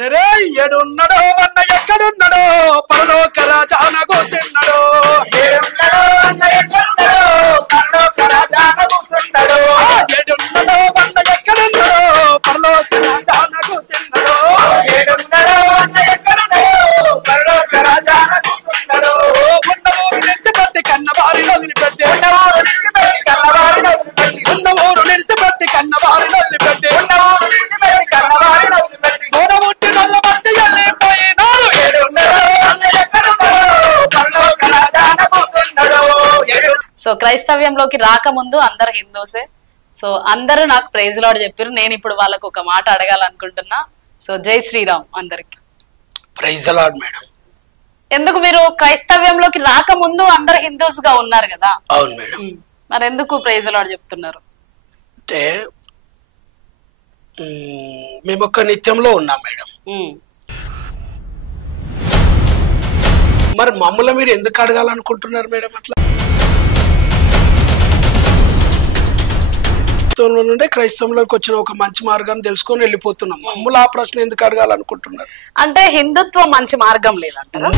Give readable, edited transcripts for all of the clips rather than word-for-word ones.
రే ఏడున్నడో అన్న ఎక్కడున్నడో పరలోక రాజాన కూర్చున్నాడో ఏడున్నడో అన్న ఎక్కడున్నడో పరలోక రాజాన కూర్చున్నాడో ఏడున్నడో అన్న ఎక్కడున్నడో పరలోక రాజాన కూర్చున్నాడో ఏడున్నడో అన్న ఎక్కడున్నడో పరలోక రాజాన కూర్చున్నాడో ఉన్న ఊరు నిలిచిపెట్టి కన్నవారి వదిలిపెట్టి ఉన్న ఊరు నిలిచిపెట్టి కన్నవారి వదిలిపెట్టి ఉన్న ఊరు నిలిచిపెట్టి కన్నవారి వదిలిపెట్టి ఉన్న ఊరు నిలిచిపెట్టి కన్నవారి వదిలిపెట్టి సో క్రైస్తవ్యంలోకి రాకముందు అందరు హిందూసే. సో అందరూ నాకు ప్రైజ్ లార్డ్ చెప్పారు. నేను ఇప్పుడు వాళ్ళకు ఒక మాట అడగాలనుకుంటున్నా. సో జై శ్రీరామ్ అందరికి. Praise lord madam. ఎందుకు మీరు క్రైస్తవ్యంలోకి రాకముందు అందరు హిందూస్ గా ఉన్నారు కదా? అవును మేడం. మరి ఎందుకు ప్రైజ్ లార్డ్ చెప్తున్నారు? అంటే మేము ఒక్క నిత్యంలో ఉన్నాం మేడం. మరి మమ్మల్ని మీరు ఎందుకు అడగాలనుకుంటున్నారు మేడం? అట్లా నుండే క్రైస్తవంలోకి వచ్చిన ఒక మంచి మార్గాన్ని తెలుసుకొని వెళ్ళిపోతున్నాం. మమ్మల్ని ఆ ప్రశ్న ఎందుకు అడగాలనుకుంటున్నారు? అంటే హిందుత్వం మంచి మార్గం లేదంటారా?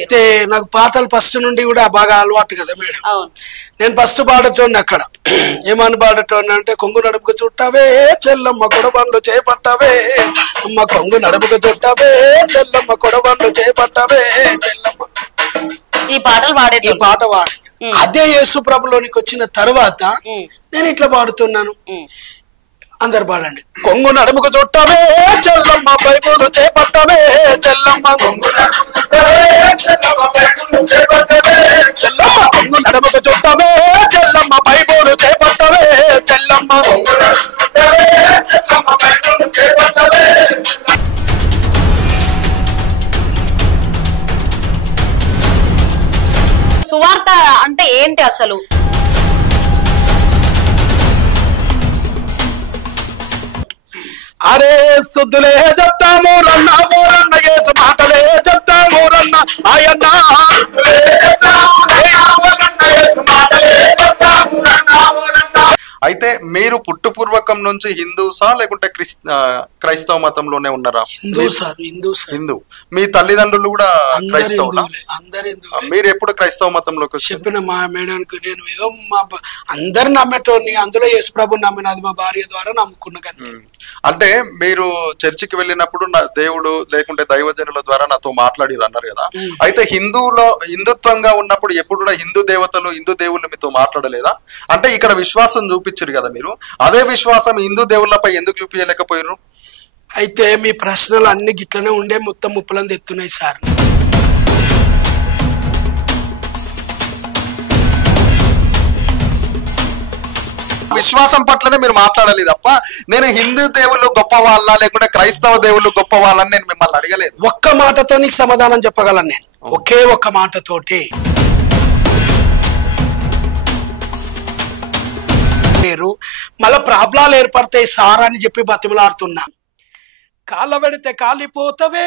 అయితే నాకు పాటలు ఫస్ట్ నుండి కూడా బాగా అలవాటు కదా మేడం. నేను ఫస్ట్ పాడటోండి అక్కడ. ఏమని పాడటోండి అంటే, కొంగు నడుపుకు చుట్టవే చెల్లమ్మ కొడబండ్లు చేపట్టవే అమ్మ, కొంగు నడుపుకు చుట్టవే చెల్లమ్మ కొడబండ్లు చేపట్టవే చెల్లమ్మ. ఈ పాటలు పాడే ఈ పాట పాడి అదే యేసు ప్రభులోనికి వచ్చిన తర్వాత నేను ఇట్లా పాడుతున్నాను. అందరు పాడండి. కొంగు నడుముకు చుట్టవే చెల్లమ్మ బైబులు చేపట్టవే చెల్లమ్మ, చెల్లమ్మ కొంగు నడుముకు చుట్టవే చెల్లమ్మ బైబులు చేపట్టవే చెల్లమ్మ. సువార్త అంటే ఏంటి అసలు? అరే శుద్ధులే చెప్తాము రన్న ఊరన్న, యేసు మాటలే చెప్తాము రన్న ఆయన్న. అయితే మీరు పుట్టుపూర్వకం నుంచి హిందూసా లేకుంటే క్రైస్తవ మతంలోనే ఉన్నారా? హిందూ. మీ తల్లిదండ్రులు కూడా క్రైస్తవులా? మీరు ఎప్పుడు క్రైస్తవ మతంలోకి చెప్పిన మా మేడానికి నేను అందరు నమ్మేటోని, అందులో యేసు ప్రభుని నమ్మినది మా భార్య ద్వారా నమ్ముకున్న కదా. అంటే మీరు చర్చికి వెళ్ళినప్పుడు నా దేవుడు లేకుంటే దైవజనుల ద్వారా నాతో మాట్లాడిరు అన్నారు కదా. అయితే హిందుత్వంగా ఉన్నప్పుడు ఎప్పుడు కూడా హిందూ దేవతలు హిందూ దేవుళ్ళు మీతో మాట్లాడలేదా? అంటే ఇక్కడ విశ్వాసం చూపించారు కదా మీరు, అదే విశ్వాసం హిందూ దేవుళ్ళపై ఎందుకు చూపించలేకపోయారు? అయితే మీ ప్రశ్నలు అన్ని గిట్లనే ఉండే మొత్తం ముప్పులను తెస్తున్నాయి సార్. విశ్వాసం పట్లనే మీరు మాట్లాడాలి తప్ప నేను హిందూ దేవుళ్ళు గొప్ప వాళ్ళ లేకుంటే క్రైస్తవ దేవుళ్ళు గొప్ప వాళ్ళని నేను మిమ్మల్ని అడగలేదు. ఒక్క మాటతో నీకు సమాధానం చెప్పగలను నేను, ఒకే ఒక్క మాటతోటి. మళ్ళా ప్రాబ్లాలు ఏర్పడతాయి సార్ అని చెప్పి బతిమలాడుతున్నా. కాళ్ళ పెడితే కాలిపోతవే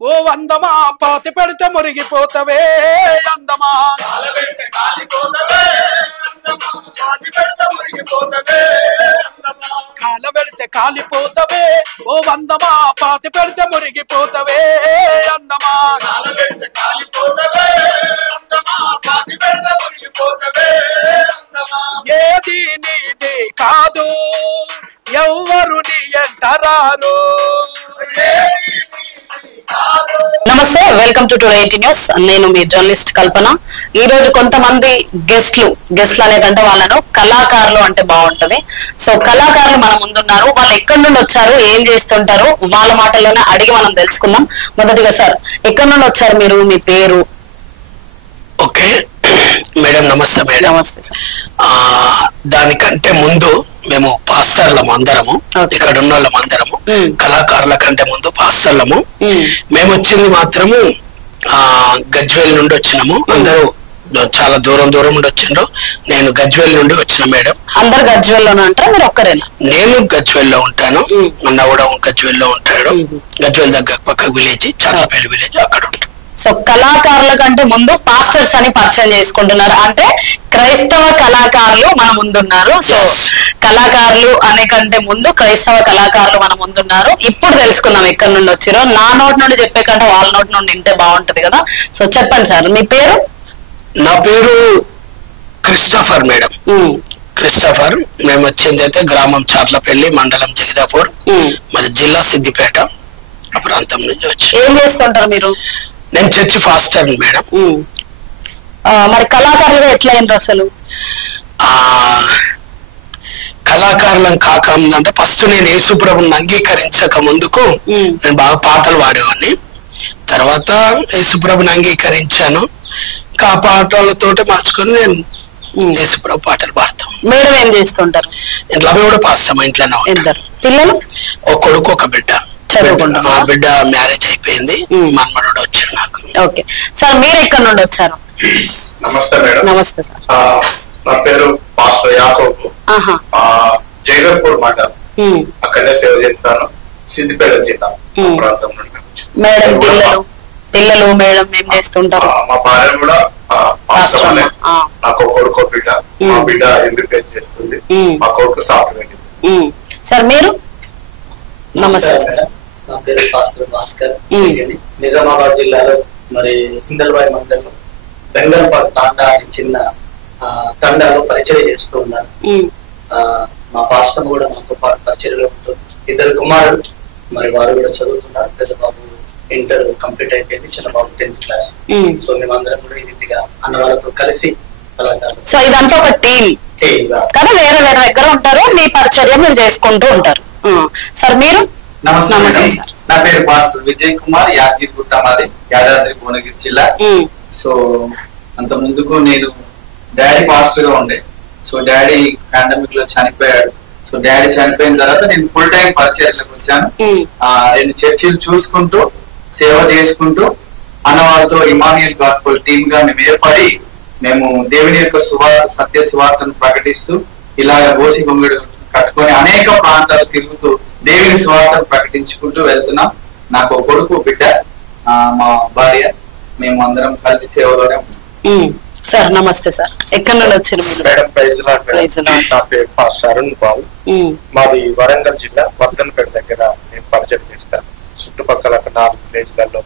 ఓ అందమా, పాతి పెడితే మురిగిపోతవే అందమా. కాళ్ళ పెడితే కాలిపోతవే ఓ అందమా, పాతి పెడితే మురిగిపోతవే అందమా. ఏది నీది కాదు ఎవ్వరు నీ ఎంటరారు. నమస్తే, వెల్కమ్ టు టుడే 18 న్యూస్. నేను మీ జర్నలిస్ట్ కల్పన. ఈ రోజు కొంతమంది గెస్ట్లు అనేదంటే వాళ్ళను కళాకారులు అంటే బాగుంటది. సో కళాకారులు మన ముందున్నారు. వాళ్ళు ఎక్కడి నుండి వచ్చారు, ఏం చేస్తుంటారు, వాళ్ళ మాటల్లోనే అడిగి మనం తెలుసుకుందాం. మొదటిగా సార్, ఎక్కడి నుండి వచ్చారు మీరు, మీ పేరు? ఓకే మేడం, నమస్తే మేడం. నమస్తే సార్. దానికంటే ముందు మేము పాస్టర్లము అందరము, ఇక్కడ ఉన్న వాళ్ళం అందరము కళాకారుల కంటే ముందు పాస్టర్లము. మేము వచ్చింది మాత్రము గజ్వేల్ నుండి వచ్చినాము. అందరూ చాలా దూరం నుండి వచ్చిండ్రు. నేను గజ్వేల్ నుండి వచ్చిన మేడం. అందరు గజ్వేల్ లోనే ఉంటారా, మీరు ఒక్కరేనా? నేను గజ్వేల్ లో ఉంటాను, అన్న కూడా గజ్వేల్ లో ఉంటాడు. గజ్వేల్ దగ్గర పక్క విలేజ్, చాట్లపల్లి విలేజ్, అక్కడ ఉంటాను. సో కళాకారుల కంటే ముందు పాస్టర్స్ అని పరిచయం చేసుకుంటున్నారు, అంటే క్రైస్తవ కళాకారులు మన ముందున్నారు. సో కళాకారులు అనే కంటే ముందు క్రైస్తవ కళాకారులు మన ముందున్నారు. ఇప్పుడు తెలుసుకుందాం ఎక్కడి నుండి వచ్చారో. నా నోటి నుండి చెప్పే కంటే వాళ్ళ నోటి నుండి వింటే బాగుంటది కదా. సో చెప్పండి సార్, మీ పేరు? నా పేరు క్రిస్టఫర్ మేడం. క్రిస్టఫర్. మేము వచ్చింది అయితే గ్రామం చాట్లపల్లి, మండలం జగదాపూర్, మరి జిల్లా సిద్దిపేట ఆ ప్రాంతం నుంచి వచ్చి. ఏం చేస్తుంటారు మీరు? నేను చర్చి ఫాస్టర్ మేడం. మరి కళాకారులుగా ఎట్లా అయినారు అసలు? కళాకారులను కాకముందంటే ఫస్ట్ నేను యేసుప్రభుని అంగీకరించక ముందుకు నేను బాగా పాటలు పాడేవాడిని. తర్వాత యేసుప్రభుని అంగీకరించాను, ఇంకా ఆ పాటలతోటి మార్చుకొని నేను యేసుప్రభు పాటలు పాడతాం. మేడం ఏం చేస్తుంటారు? ఇంట్లో కూడా పాస్తాం. ఇంట్లోనే ఉంటారు. పిల్లలు? ఒక కొడుకు ఒక బిడ్డ. చదువుకుంటారు. బిడ్డ మ్యారేజ్ అయిపోయింది, మన్మడు వచ్చాడు నాకు. ఓకే సార్, మీరు ఎక్కడి నుండి వచ్చారు? నమస్తే మేడం. నమస్తే సార్. నా పేరు పాస్టర్ యాకోబు, జైగర్పూర్ మండలం, అక్కడనే సేవ చేస్తాను, సిద్దిపేట జిల్లా ప్రాంతం నుండి. మేడం పిల్లలు మేడం ఏం చేస్తుంటారు? మా భార్య కూడా నాకు కొడుకు బిడ్డ, మా బిడ్డ ఎంబీబీఎస్ చేస్తుంది, మా కొడుకు సాఫ్ట్వేర్. సార్ మీరు? నమస్తే మేడం, నా పేరు పాస్టర్ భాస్కర్. నిజామాబాద్ జిల్లాలో మరి హిందల్వాయి మండలంలో బెంగల్పాడు తాండా అని చిన్న తండాలో పరిచయం చేస్తూ ఉన్నారు. మా పాస్టర్ కూడా మాతో పాటు పరిచయలో ఉంటుంది. 2 కుమారులు, మరి వారు కూడా చదువుతున్నారు. పెద్ద బాబు ఇంటర్ కంప్లీట్ అయిపోయింది, చిన్న బాబు 10th క్లాస్. సో మేమందరం కూడా ఈ రీతిగా అన్న వాళ్ళతో కలిసి కళాకారులు. సో ఇదంతా ఒక టీమ్ కదా, వేరే వేరే దగ్గర ఉంటారు, మీ పరిచర్య మీరు చేసుకుంటూ ఉంటారు. సార్ మీరు? నమస్తే. నా పేరు పాస్టర్ విజయ్ కుమార్, యాదగిరి గుట్ట, మాది యాదాద్రి భువనగిరి జిల్లా. సో అంత ముందుకు నేను డాడీ పాస్టర్ గా ఉండే. సో డాడీ పాండమిక్ లో చనిపోయాడు. సో డాడీ చనిపోయిన తర్వాత నేను ఫుల్ టైం పరిచర్యలకు వచ్చాను. 2 చర్చిలు చూసుకుంటూ సేవ చేసుకుంటూ అన్న వాళ్ళతో ఇమానియల్ గాస్పెల్ టీమ్ గా మేము ఏర్పడి మేము దేవుని యొక్క సత్య సువార్తను ప్రకటిస్తూ ఇలాగ గోసి గొంగడు కట్టుకొని అనేక ప్రాంతాలు తిరుగుతూ దేవుని సువార్తను ప్రకటించుకుంటూ వెళ్తున్నాం. నాకు ఒక కొడుకు బిడ్డ, మా భార్య, మేము అందరం కలిసి సేవలోనే ఉన్నాం. సార్ నమస్తే సార్, ఎక్కడి నుండి వచ్చారు మేడం? నా పేరు పాస్టర్ అరుణ్ బాబు, మాది వరంగల్ జిల్లా వర్ధన్పేట దగ్గర నేను పరిచయం చేస్తాను. చుట్టుపక్కల 4 విలేజ్లలో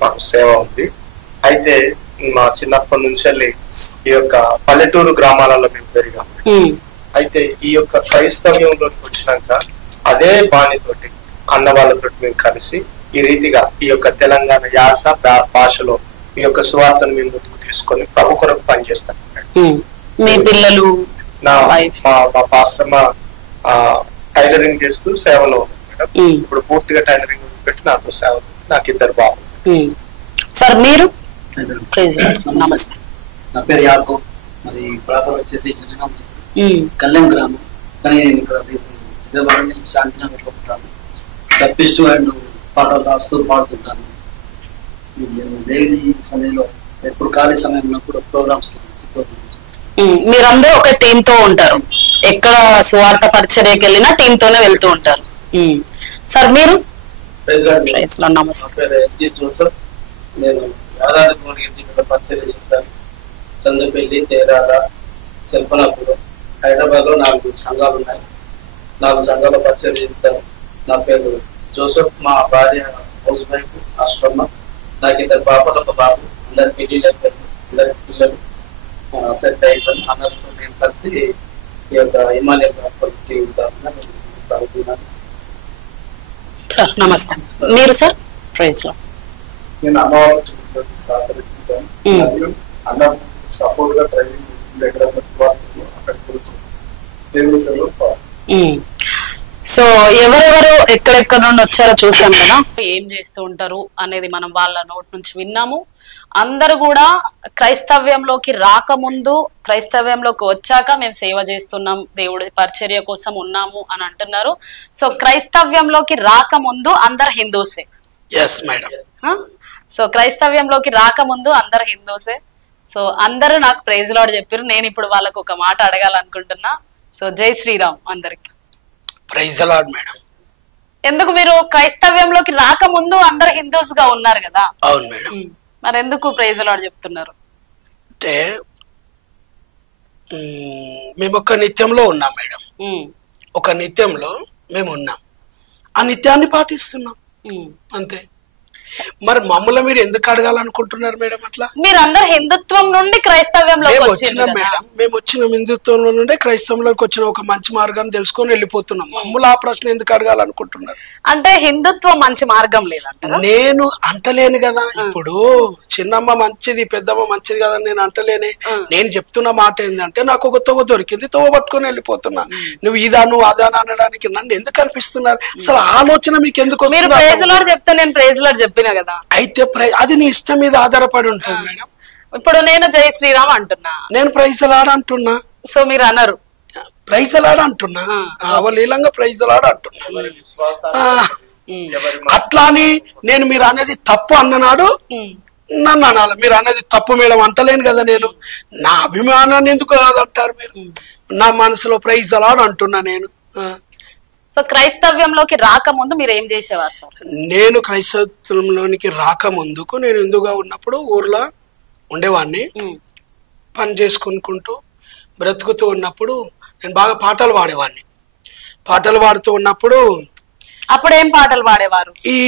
మాకు సేవ ఉంది. అయితే మా చిన్నప్పటి నుంచి ఈ యొక్క పల్లెటూరు గ్రామాలలో మేము పెరిగాము. అయితే ఈ యొక్క క్రైస్తవ్యంలోకి వచ్చినాక అదే బాణితోటి అన్న వాళ్ళతో మేము కలిసి ఈ రీతిగా ఈ యొక్క తెలంగాణ యాస భాషలో ఈ యొక్క సువార్తను మేము ముందుకు తీసుకొని ప్రభు కొరకు పనిచేస్తాం. మీ పిల్లలు? మా పాస్టర్ టైలరింగ్ చేస్తూ సేవలో మేడం. ఇప్పుడు పూర్తిగా టైలరింగ్ పెట్టి నాతో సేవ. నాకు 2 బాబులు. సార్ మీరు? నమస్తే. నా పేరు యాకో, మరి ప్రాపర్ వచ్చేసి కళ్యాణ్ గ్రామం, కానీ నేను ఇక్కడ విజయవాడని శాంతినగర్లో ఉంటాను. డప్పిస్టు అండ్ పాటలు రాస్తూ పాడుతుంటాను. దేవుని సన్నిధిలో ఎప్పుడు ఖాళీ సమయం ఉన్నప్పుడు ప్రోగ్రామ్స్. మీరందరూ ఒక టీమ్ తో ఉంటారు, ఎక్కడ సువార్త పరిచర్యకి వెళ్ళినా టీమ్ తోనే వెళ్తూ ఉంటారు. సార్ మీరు? నమస్తే. ఎస్జి జోసెఫ్, నేను యాదాద్రి భువనగిరి పరిచర్య చేస్తాను. చంద్రపల్లి, తేరాల, శల్పనాపురం, హైదరాబాద్ లో 4 సంఘాలు ఉన్నాయి. 4 సంఘాల పరిచయం చేస్తాను. నా పేరు జోసెఫ్, మా భార్య హౌస్ వైఫ్ ఆశ్రమ, నాకు 2 పాపలు, ఒక బాబు. అందరి పెళ్లిళ్ళు అయిపోయింది, అందరి పిల్లలు సెట్ అయిపోయింది. అందరితో నేను కలిసి ఈ యొక్క ఇమానియల్ గాస్పెల్ టీమ్ సాగుతున్నాను. నమస్తే. మీరు సార్? ప్రైజ్ లో నేను అమ్మవారి సహకరిస్తుంటాను. అన్న సపోర్ట్ గా ట్రైనింగ్ సో ఎవరెవరు ఎక్కడెక్కడ నుండి వచ్చారో చూసాం కదా, ఏం చేస్తూ ఉంటారు అనేది మనం వాళ్ళ నోట్ నుంచి విన్నాము. అందరూ కూడా క్రైస్తవ్యంలోకి రాకముందు, క్రైస్తవ్యంలోకి వచ్చాక మేము సేవ చేస్తున్నాం, దేవుడి పరిచర్య కోసం ఉన్నాము అని అంటున్నారు. సో క్రైస్తవ్యంలోకి రాకముందు అందరు హిందూసే. సో క్రైస్తవ్యంలోకి రాకముందు అందరు హిందూసే. సో అందరూ నాకు ప్రైజ్ లార్డ్ చెప్పారు. నేను ఇప్పుడు వాళ్ళకు ఒక మాట అడగాలనుకుంటున్నా. సో జై శ్రీరామ్ అందరికి. Praise lord madam. ఎందుకు మీరు క్రైస్తవ్యంలోకి రాకముందు అందరు హిందూస్ గా ఉన్నారు కదా? అవును మేడం. మరి ఎందుకు ప్రైజ్ లార్డ్ చెప్తున్నారు? అంటే మేము ఒక నిత్యంలో ఉన్నాం మేడం, ఒక నిత్యంలో మేము ఉన్నాం, ఆ నిత్యాన్ని పాటిస్తున్నాం అంతే. మరి మమ్మల్ని మీరు ఎందుకు అడగాలనుకుంటున్నారు మేడం? అట్లా మీరందరూ హిందుత్వం నుండి క్రైస్తవ్యంలో వచ్చినాం మేడం, మేము వచ్చిన హిందుత్వంలో నుండి క్రైస్తవంలోకి వచ్చిన ఒక మంచి మార్గాన్ని తెలుసుకొని వెళ్ళిపోతున్నాం. మమ్మల్ని ఆ ప్రశ్న ఎందుకు అడగాలనుకుంటున్నారు? అంటే హిందుత్వం మంచి మార్గం లేదంట. నేను అంటలేను కదా, ఇప్పుడు చిన్నమ్మ మంచిది పెద్దమ్మ మంచిది కదా నేను అంటలేనే. నేను చెప్తున్న మాట ఏంటంటే నాకు ఒక తోవ దొరికింది, తోవ పట్టుకొని వెళ్ళిపోతున్నా. నువ్వు ఇదా నువ్వు అదాని అనడానికి నన్ను ఎందుకు అనిపిస్తున్నారు? అసలు ఆలోచన మీకు ఎందుకు? మీరు ప్రైజ్ లార్డ్ చెప్తే నేను ప్రైజ్ లార్డ్ చెప్పిన కదా, అయితే అది నీ ఇష్టం మీద ఆధారపడి ఉంటుంది మేడం. ఇప్పుడు నేను జై శ్రీరామ్ అంటున్నా, నేను ప్రైజ్ లార్డ్ అంటున్నా, సో మీరు అన్నారు ప్రైజ్ లార్డ్ అంటున్నా, అవలీలంగా ప్రైజ్ లార్డ్ అంటున్నా. అట్లా అని నేను మీరు అనేది తప్పు అన్ననాడు నన్ను అనాలి. మీరు అనేది తప్పు మేడం అంటలేను కదా, నేను నా అభిమానాన్ని ఎందుకు కాదంటారు మీరు? నా మనసులో ప్రైజ్ లార్డ్ అంటున్నా నేను. సో క్రైస్తవ్యంలోకి రాకముందు మీరు ఏం చేసేవారు సార్? నేను క్రైస్తవంలోనికి రాకముందుకు నేను హిందూగా ఉన్నప్పుడు ఊర్లో ఉండేవాడిని, పని చేసుకుంటూ బ్రతుకుతూ ఉన్నప్పుడు నేను బాగా పాటలు పాడేవాడిని. పాటలు పాడుతూ ఉన్నప్పుడు అప్పుడు ఏం పాటలు పాడేవారు? ఈ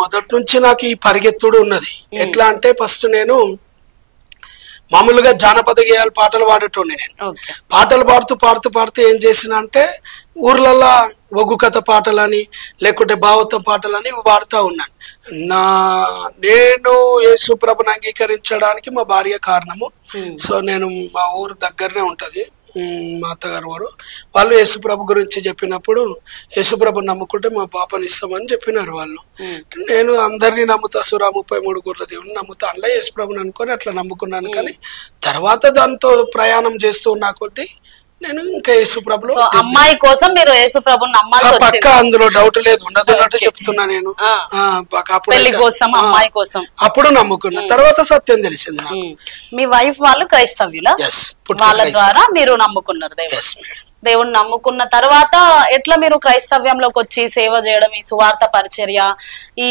మొదటి నుంచి నాకు ఈ పరిగెత్తుడు ఉన్నది. ఎట్లా అంటే ఫస్ట్ నేను మామూలుగా జానపద గేయాలు పాటలు పాడేటోని. నేను పాటలు పాడుతూ ఏం చేసిన అంటే ఊర్లల్లో ఒగ్గు కథ పాటలని లేకుంటే భావత్వం పాటలని పాడుతూ ఉన్నాను. నేను యేసు ప్రభుని అంగీకరించడానికి మా భార్య కారణము. సో నేను మా ఊరు దగ్గరనే ఉంటది మా అత్తగారు ఊరు, వాళ్ళు యేసుప్రభు గురించి చెప్పినప్పుడు యేసుప్రభు నమ్ముకుంటే మా పాపని ఇస్తామని చెప్పినారు వాళ్ళు. నేను అందరినీ నమ్ముతా, సురా 33 గుర్ల దేవుని నమ్ముతా, అందులో యేసుప్రభుని అనుకొని అట్లా నమ్ముకున్నాను. కానీ తర్వాత దాంతో ప్రయాణం చేస్తూ ఉన్న కొద్దీ నేను ఇంకా యేసుప్రభులో అమ్మాయి కోసం మీరు యేసుప్రభుని నమ్మాల్సి వచ్చింది. పక్క అందులో డౌట్ లేదు, ఉండదున్నట్టు చెప్తున్నా నేను. అప్పుడు నమ్ముకున్నా, తర్వాత సత్యం తెలిసింది నాకు. మీ వైఫ్ వాళ్ళు క్రైస్తవ్యులా? వాళ్ళ ద్వారా మీరు నమ్ముకున్నారు దేవుని నమ్ముకున్న తర్వాత ఎట్లా మీరు క్రైస్తవ్యంలోకి వచ్చి సేవ చేయడం, ఈ సువార్త పరిచర్య, ఈ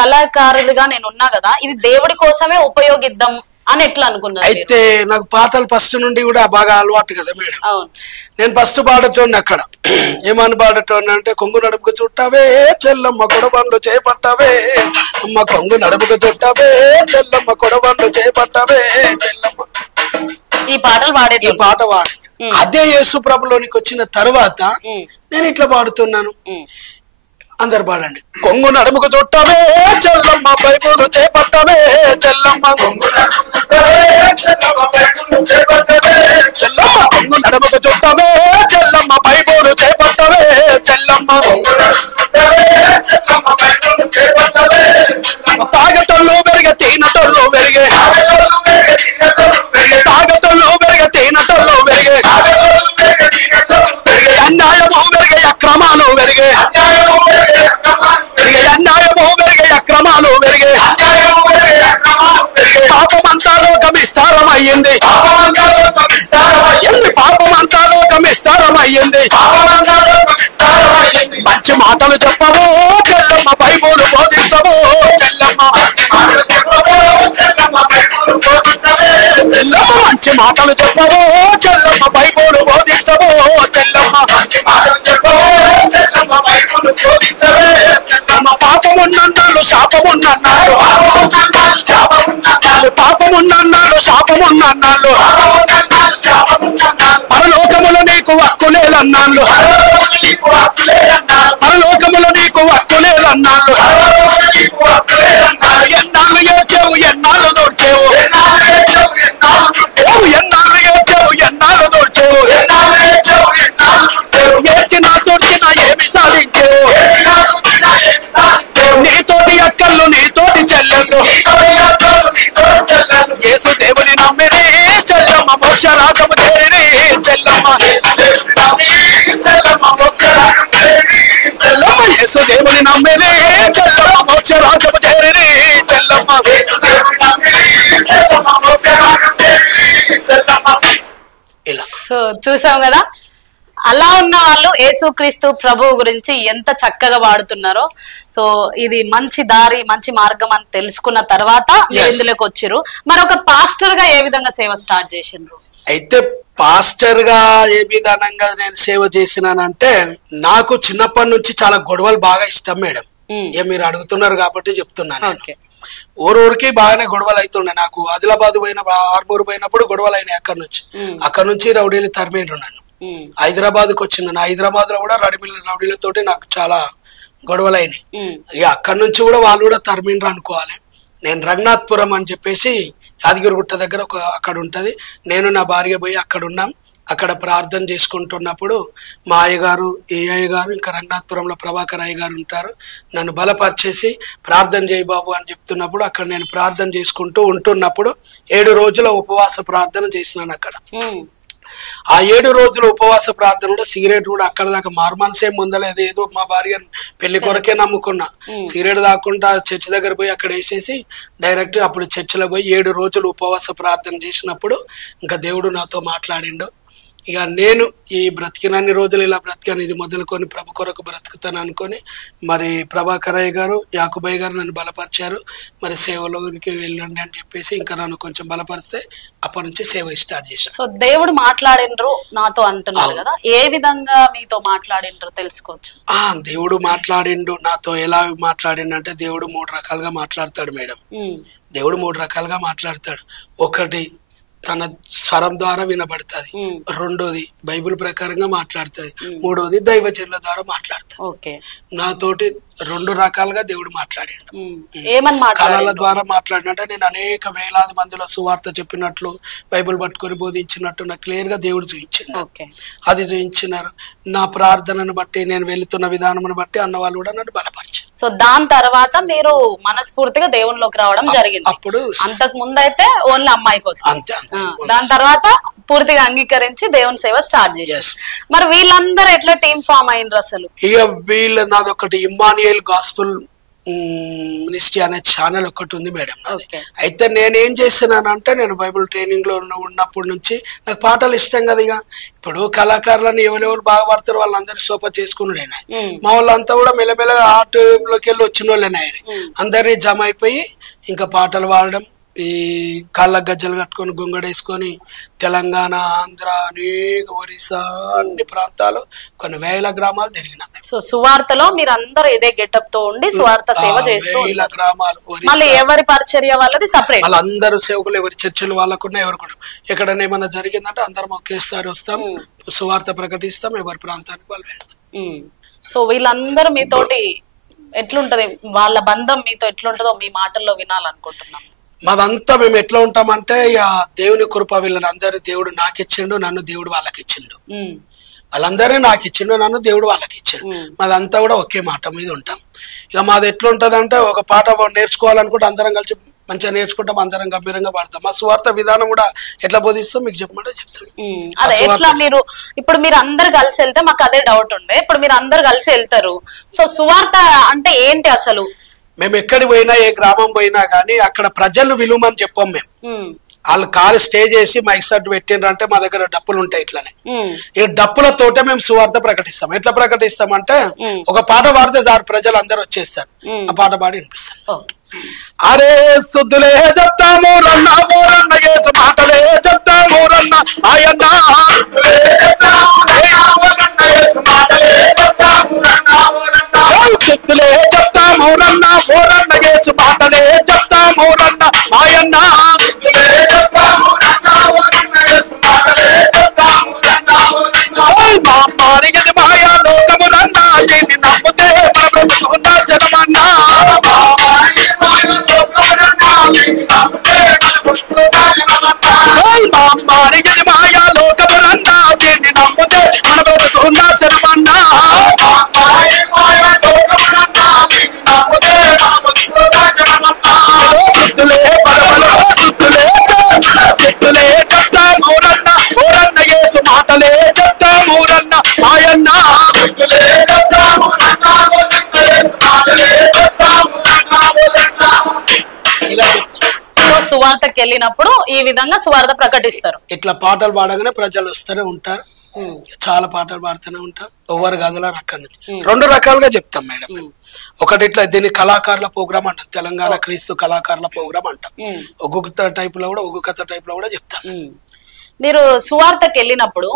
కళాకారులుగా నేను ఉన్నా కదా, ఇది దేవుడి కోసమే ఉపయోగిద్దాం అని ఎట్లా అనుకున్నారు? అయితే నాకు పాటలు ఫస్ట్ నుండి కూడా బాగా అలవాటు కదా మేడం. నేను ఫస్ట్ పాడటోని అక్కడ ఏమని పాడటోని అంటే, కొంగు నడుపుకు చుట్టవే చెల్లమ్మ కొడబండ్లు చేపట్టవే, అమ్మ కొంగు నడుపుకు చుట్టవే చెల్లమ్మ కొడబండ్లు చేపట్టవే చెల్లమ్మ. ఈ పాటలు పాడే ఈ పాట పాడి అదే యేసు ప్రభులోనికి వచ్చిన తర్వాత నేను ఇట్లా పాడుతున్నాను. అందరు పాడండి. కొంగు నడుముకు చుట్టవే చెల్లమ్మ బైబులు చేపట్టవే చెల్లమ్మ, చెల్లమ్మ కొంగు నడుముకు చుట్టవే చెల్లమ్మ బైబులు చేపట్టవే చెల్లమ్మ. తాగటోళ్ళు పెరిగే తినటోళ్ళు పెరిగే, తాగటోళ్ళు పెరిగే తినటోళ్ళు పెరిగే, పెరిగే అన్యాయము పెరిగే అక్రమాలు పెరిగే, అన్యాయము పెరిగే అక్రమాలు పెరిగే, పాపమంతా లోకం విస్తారమయ్యింది, ఎన్ని పాపమంతా లోకం విస్తారమయ్యింది. మంచి మాటలు చెప్పవో చెల్లమ్మ బైబులు బోధించవో చెల్లమ్మ, చెల్లమ్మ మంచి మాటలు చెప్పవో చెల్లమ్మ బైబులు బోధించవో చెల్లమ్మ. పాపమున్నాళ్ళు శాపమున్నాళ్ళు, పాపమున్నాళ్ళు శాపమున్నాళ్ళు, పరలోకములో నీకు హక్కు లేదన్నాళ్ళు, పరలోకములో నీకు హక్కు లేదన్నాళ్ళు. ఎన్నాళ్ళు ఏడ్చేవు ఎన్నాళ్ళు దూడ్చేవు, ఎన్నాళ్ళు ఏడ్చేవు ఎన్నాళ్ళు దూడ్చేవు, ఏడ్చినా తోడ్చినా ఏమి సాధించేవు, నీతోటి అక్కళ్ళు నీతోటి చెల్లెళ్ళు, యేసు దేవుని నమ్మిరి చెల్లమ్మ మోక్ష రాకము చేరి చెల్లమ్మ, చెల్లమ్మ యేసు దేవుని నమ్మిరి చెల్లమ్మ మోక్ష రాకము చేరి చెల్లమ్మ. సో చూసాం కదా, అలా ఉన్న వాళ్ళు యేసుక్రీస్తు ప్రభువు గురించి ఎంత చక్కగా వాడుతున్నారో. సో ఇది మంచి దారి, మంచి మార్గం అని తెలుసుకున్న తర్వాత ఇందులోకి వచ్చిర్రు. మరి ఒక పాస్టర్ గా ఏ విధంగా సేవ స్టార్ట్ చేసిండ్రు? అయితే పాస్టర్ గా ఏ విధానంగా నేను సేవ చేసినానంటే, నాకు చిన్నప్పటి నుంచి చాలా గొడవలు బాగా ఇష్టం మేడం. మీరు అడుగుతున్నారు కాబట్టి చెప్తున్నాను. ఊరికి బాగానే గొడవలు అవుతుండే. నాకు ఆదిలాబాద్ పోయిన, ఆర్మూరు పోయినప్పుడు గొడవలు అయినాయి. అక్కడ నుంచి రౌడీలు తరిమేరు నన్ను. హైదరాబాద్కి వచ్చిన హైదరాబాద్ లో కూడా రౌడీలతోటి నాకు చాలా గొడవలు అయినాయి. ఇక అక్కడి నుంచి కూడా వాళ్ళు కూడా తరిమిండ్రు అనుకోవాలి. నేను రంగనాథ్పురం అని చెప్పేసి యాదగిరిగుట్ట దగ్గర అక్కడ ఉంటది. నేను నా భార్య పోయి అక్కడ ఉన్నాం. అక్కడ ప్రార్థన చేసుకుంటున్నప్పుడు మా అయ్యగారు, ఈ అయ్యగారు, ఇంకా రంగనాథ్పురంలో ప్రభాకర్ అయ్య గారు ఉంటారు. నన్ను బలపరిచేసి ప్రార్థన చేయి బాబు అని చెప్తున్నప్పుడు అక్కడ నేను ప్రార్థన చేసుకుంటూ ఉంటున్నప్పుడు 7 రోజుల ఉపవాస ప్రార్థన చేసినాను అక్కడ. ఆ 7 రోజుల ఉపవాస ప్రార్థన కూడా సిగరెట్ కూడా అక్కడ దాకా మారుమనసేం పొందలేదు. ఏదో మా భార్య పెళ్లి కొరకే నమ్ముకున్నా. సిగరెట్ దాక్కుండా చర్చి దగ్గర పోయి అక్కడ వేసేసి డైరెక్ట్ అప్పుడు చర్చిలో పోయి 7 రోజులు ఉపవాస ప్రార్థన చేసినప్పుడు ఇంకా దేవుడు నాతో మాట్లాడిండు. ఇక నేను ఈ బ్రతికినన్ని రోజులు ఇలా బ్రతికాను, ఇది మొదలుకొని ప్రభు కొరకు బ్రతుకుతాను అనుకొని మరి ప్రభాకరయ్య గారు, యాకుబయ్య గారు నన్ను బలపరిచారు. మరి సేవలోకి వెళ్ళండి అని చెప్పేసి ఇంకా నన్ను కొంచెం బలపరిస్తే అప్పటి నుంచి సేవ స్టార్ట్ చేశాను. సో దేవుడు మాట్లాడిండ్రు నాతో అంటున్నారు కదా, ఏ విధంగా మీతో మాట్లాడిండ్రు తెలుసుకోవచ్చు? దేవుడు మాట్లాడిండు నాతో. ఎలా మాట్లాడిండు అంటే, దేవుడు 3 రకాలుగా మాట్లాడతాడు మేడం. దేవుడు 3 రకాలుగా మాట్లాడతాడు. ఒకటి తన స్వరం ద్వారా వినబడుతుంది, రెండోది బైబిల్ ప్రకారంగా మాట్లాడుతుంది, మూడోది దైవజనుల ద్వారా మాట్లాడుతుంది. నాతోటి 2 రకాలుగా దేవుడు మాట్లాడాడు. కళల ద్వారా మాట్లాడినట్టే నేను అనేక వేలాది మందిలో సువార్త చెప్పినట్లు, బైబిల్ పట్టుకొని బోధించినట్టు నాకు క్లియర్ గా దేవుడు చూపించినారు. అది చూపించినారు. నా ప్రార్థనను బట్టి, నేను వెళుతున్న విధానం బట్టి అన్న వాళ్ళు కూడా నన్ను బలపరిచారు. సో దాని తర్వాత మీరు మనస్ఫూర్తిగా దేవునిలోకి రావడం జరిగింది. అప్పుడు అంతకు ముందు అయితే ఓన్లీ అమ్మాయి కోసం, అంతే. దాని తర్వాత పూర్తిగా అంగీకరించి దేవుని సేవ స్టార్ట్ చేశారు. మరి వీళ్ళందరూ ఎట్లా టీమ్ ఫామ్ అయినరు అసలు? ఇక వీళ్ళు నాదొకటి ఇమ్మాన్యుయల్ గాస్పుల్ మినిస్ట్రీ అనే ఛానల్ ఒకటి ఉంది మేడం. అయితే నేనేం చేసినానంటే, నేను బైబుల్ ట్రైనింగ్ లో ఉన్నప్పటి నుంచి నాకు పాటలు ఇష్టం కదా. ఇక ఇప్పుడు కళాకారులను ఎవరెవరు బాగా పడతారు వాళ్ళందరూ సోప చేసుకున్నాడైనా. మా వాళ్ళంతా కూడా మెల్లమెల్లగా ఆటోలోకి వెళ్ళి వచ్చిన వాళ్ళైనా అందరినీ జమ అయిపోయి ఇంకా పాటలు పాడడం, ఈ కాళ్ళ గజ్జలు కట్టుకొని గొంగడేసుకొని తెలంగాణ, ఆంధ్ర, అనేక ఒరిస్సా అన్ని ప్రాంతాలు కొన్ని 1000 గ్రామాలు తిరిగినాం. సో సువార్తలో మీరు అందరూ ఇదే గెటప్ తో ఉండి సువార్త సేవ చేస్తూ 1000 గ్రామాలు. మళ్ళీ ఎవరి పరిచర్య వాళ్ళది సపరేట్. వాళ్ళందరూ సేవకులు, ఎవరి చర్చలు వాళ్ళకున్నా, ఎవరికి ఎక్కడైనా ఏమన్నా జరిగిందంటే అందరం ఒకేసారి వస్తాం, సువార్త ప్రకటిస్తాం, ఎవరి ప్రాంతానికి వాళ్ళు వెళ్తాం. సో వీళ్ళందరూ మీతోటి ఎట్లుంటది, వాళ్ళ బంధం మీతో ఎట్లుంటదో మీ మాటల్లో వినాలనుకుంటున్నాం. మాదంతా మేము ఎట్లా ఉంటామంటే, దేవుని కృప వీళ్ళని అందరూ దేవుడు నాకు ఇచ్చిండు, నన్ను దేవుడు వాళ్ళకి ఇచ్చిండు. వాళ్ళందరినీ నాకు ఇచ్చిండు, నన్ను దేవుడు వాళ్ళకి ఇచ్చిండు. మాదంతా కూడా ఒకే మాట మీద ఉంటాం. ఇక మాది ఎట్లుంటది అంటే, ఒక పాట నేర్చుకోవాలనుకుంటే అందరం కలిసి మంచిగా నేర్చుకుంటాం, అందరం గంభీరంగా పాడతాం. మా సువార్త విధానం కూడా ఎట్లా బోధిస్తాం మీకు చెప్పమంటే చెప్తాం. అదే ఎట్లా మీరు ఇప్పుడు మీరు అందరు కలిసి వెళ్తే మాకు అదే డౌట్ ఉండే. ఇప్పుడు మీరు అందరు కలిసి వెళ్తారు, సో సువార్త అంటే ఏంటి అసలు? మేము ఎక్కడికి పోయినా, ఏ గ్రామం పోయినా గానీ అక్కడ ప్రజలు విలువమని చెప్పాం మేము. వాళ్ళు కాలు స్టే చేసి మైక్ సెట్ పెట్టిండ్రంటే మా దగ్గర డప్పులు ఉంటాయి. ఇట్లానే ఈ డప్పులతోటే మేము సువార్త ప్రకటిస్తాం. ఎట్లా ప్రకటిస్తామంటే, ఒక పాట పాడితే సార్ ప్రజలు అందరూ వచ్చేస్తారు, ఆ పాట పాడి వినిపిస్తాం. అరే శుద్ధులే చెప్తాము రన్న మోరన్న, యేసు మాటలే చెప్తాము రన్న ఆయన్న, శుద్ధులే చెప్తాము రన్న మోరన్న, యేసు మాటలే చెప్తాము రన్న ఆయన్న, మారిగది మాయా లోకము రన్న, దీన్ని నమ్మితే మన బ్రతుకున్న జనమన్నా, మారిగది మాయా లోకము రన్న, దీన్ని నమ్మితే మన బ్రతుకున్న జనమన్నా. సువార్తకి వెళ్ళినప్పుడు ఈ విధంగా సువార్త ప్రకటిస్తారు. ఇట్లా పాటలు పాడగానే ప్రజలు వస్తూనే ఉంటారు, చాలా పాటలు పాడుతూనే ఉంటాం. ఎవరు గదులారు అక్కడి నుంచి 2 రకాలుగా చెప్తాం మేడం. ఒకటి ఇట్లా దీన్ని కళాకారుల ప్రోగ్రామ్ అంటాం, తెలంగాణ క్రీస్తు కళాకారుల ప్రోగ్రామ్ అంటాం. ఒక్కొక్క టైప్ లో కూడా ఒక్కొక్క టైప్ లో కూడా చెప్తాం. మీరు సువార్తకి వెళ్ళినప్పుడు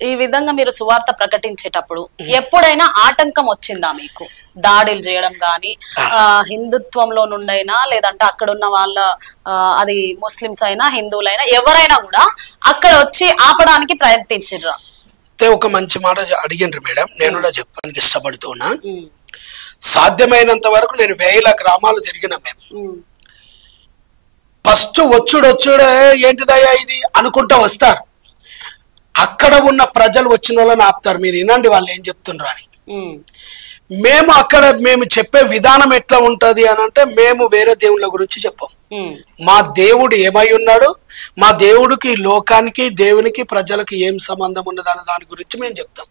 ఈ విధంగా మీరు సువార్త ప్రకటించేటప్పుడు ఎప్పుడైనా ఆటంకం వచ్చిందా మీకు? దాడులు చేయడం గాని హిందుత్వంలో నుండైనా లేదంటే అక్కడ ఉన్న వాళ్ళ అది ముస్లిమ్స్ అయినా హిందువులైనా ఎవరైనా కూడా అక్కడ వచ్చి ఆపడానికి ప్రయత్నించారా? ఒక మంచి మాట అడిగిండ్రు మేడం, నేను కూడా చెప్పడానికి ఇష్టపడుతున్నా. సాధ్యమైనంత వరకు నేను 1000 గ్రామాలు తిరిగిన మేము. ఫస్ట్ వచ్చుడే ఏంటిదయ్యా ఇది అనుకుంటా వస్తారు. అక్కడ ఉన్న ప్రజలు వచ్చిన వాళ్ళని ఆపుతారు, మీరు వినండి వాళ్ళు ఏం చెప్తున్నారు అని. మేము అక్కడ మేము చెప్పే విధానం ఎట్లా ఉంటది అని అంటే, మేము వేరే దేవుళ్ళ గురించి చెప్పాం. మా దేవుడు ఏమై ఉన్నాడు, మా దేవుడికి లోకానికి దేవునికి ప్రజలకు ఏం సంబంధం ఉన్నది అనే దాని గురించి మేము చెప్తాం.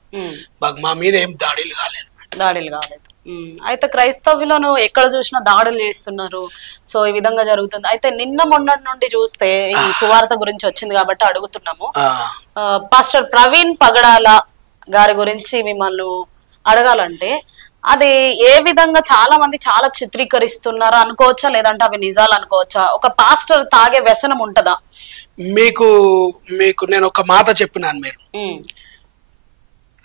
మా మీద ఏం దాడులు కాలేదు. అయితే క్రైస్తవులను ఎక్కడ చూసినా దాడులు చేస్తున్నారు. సో ఈ విధంగా జరుగుతుంది. అయితే నిన్న మొన్నటి నుండి చూస్తే ఈ సువార్త గురించి వచ్చింది కాబట్టి అడుగుతున్నాము. పాస్టర్ ప్రవీణ్ పగడాల గారి గురించి మిమ్మల్ని అడగాలంటే, అది ఏ విధంగా చాలా మంది చాలా చిత్రీకరిస్తున్నారు అనుకోవచ్చా, లేదంటే అవి నిజాలు అనుకోవచ్చా? ఒక పాస్టర్ తాగే వ్యసనం ఉంటదా? మీకు నేను ఒక మాట చెప్పినాను, మీరు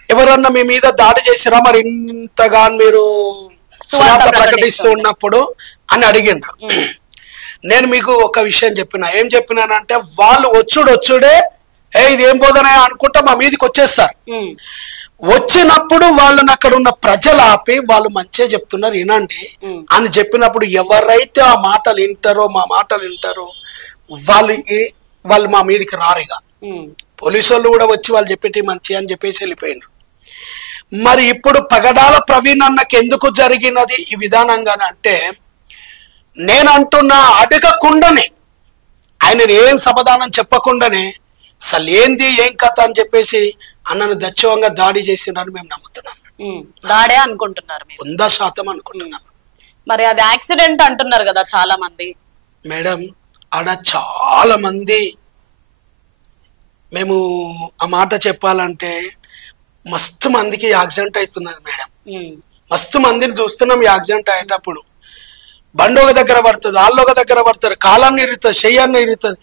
ఎవరన్నా మీ మీద దాడి చేసిరా మరి ఇంతగా మీరు సువార్త ప్రకటిస్తూ ఉన్నప్పుడు అని అడిగిండ్రు. నేను మీకు ఒక విషయం చెప్పిన, ఏం చెప్పినానంటే, వాళ్ళు వచ్చుడే ఇది ఏం బోధన అనుకుంటా మా మీదకి వచ్చేస్తారు. వచ్చినప్పుడు వాళ్ళని అక్కడ ఉన్న ప్రజలు ఆపి వాళ్ళు మంచిగా చెప్తున్నారు వినండి అని చెప్పినప్పుడు ఎవరైతే ఆ మాటలు వింటారో మా మాటలు వింటారో వాళ్ళు మా మీదకి రారుగా. పోలీసు వాళ్ళు కూడా వచ్చి వాళ్ళు చెప్పేటి మంచి అని చెప్పేసి వెళ్ళిపోయినారు. మరి ఇప్పుడు పగడాల ప్రవీణ్ అన్నకి ఎందుకు జరిగినది ఈ విధానంగా అంటే, నేను అంటున్నా అడగకుండానే ఆయన ఏం సమాధానం చెప్పకుండానే అసలు ఏంది ఏం కథ అని చెప్పేసి అన్నను దచ్చవంగా దాడి చేసినారని మేము నమ్ముతున్నాం. దాడే అనుకుంటున్నారు? 100% అనుకుంటున్నాం. మరి అది యాక్సిడెంట్ అంటున్నారు కదా చాలా మంది. మేడం ఆడ చాలా మంది, మేము ఆ మాట చెప్పాలంటే మస్తు మందికి యాక్సిడెంట్ అవుతున్నది మేడం. మస్తు మందిని చూస్తున్నాం యాక్సిడెంట్ అయ్యేటప్పుడు. బండి ఒక దగ్గర పడుతుంది, వాళ్ళు ఒక దగ్గర పడతారు, కాలాన్ని ఇరుగుతుంది, చెయ్యాన్ని ఇరుగుతుంది,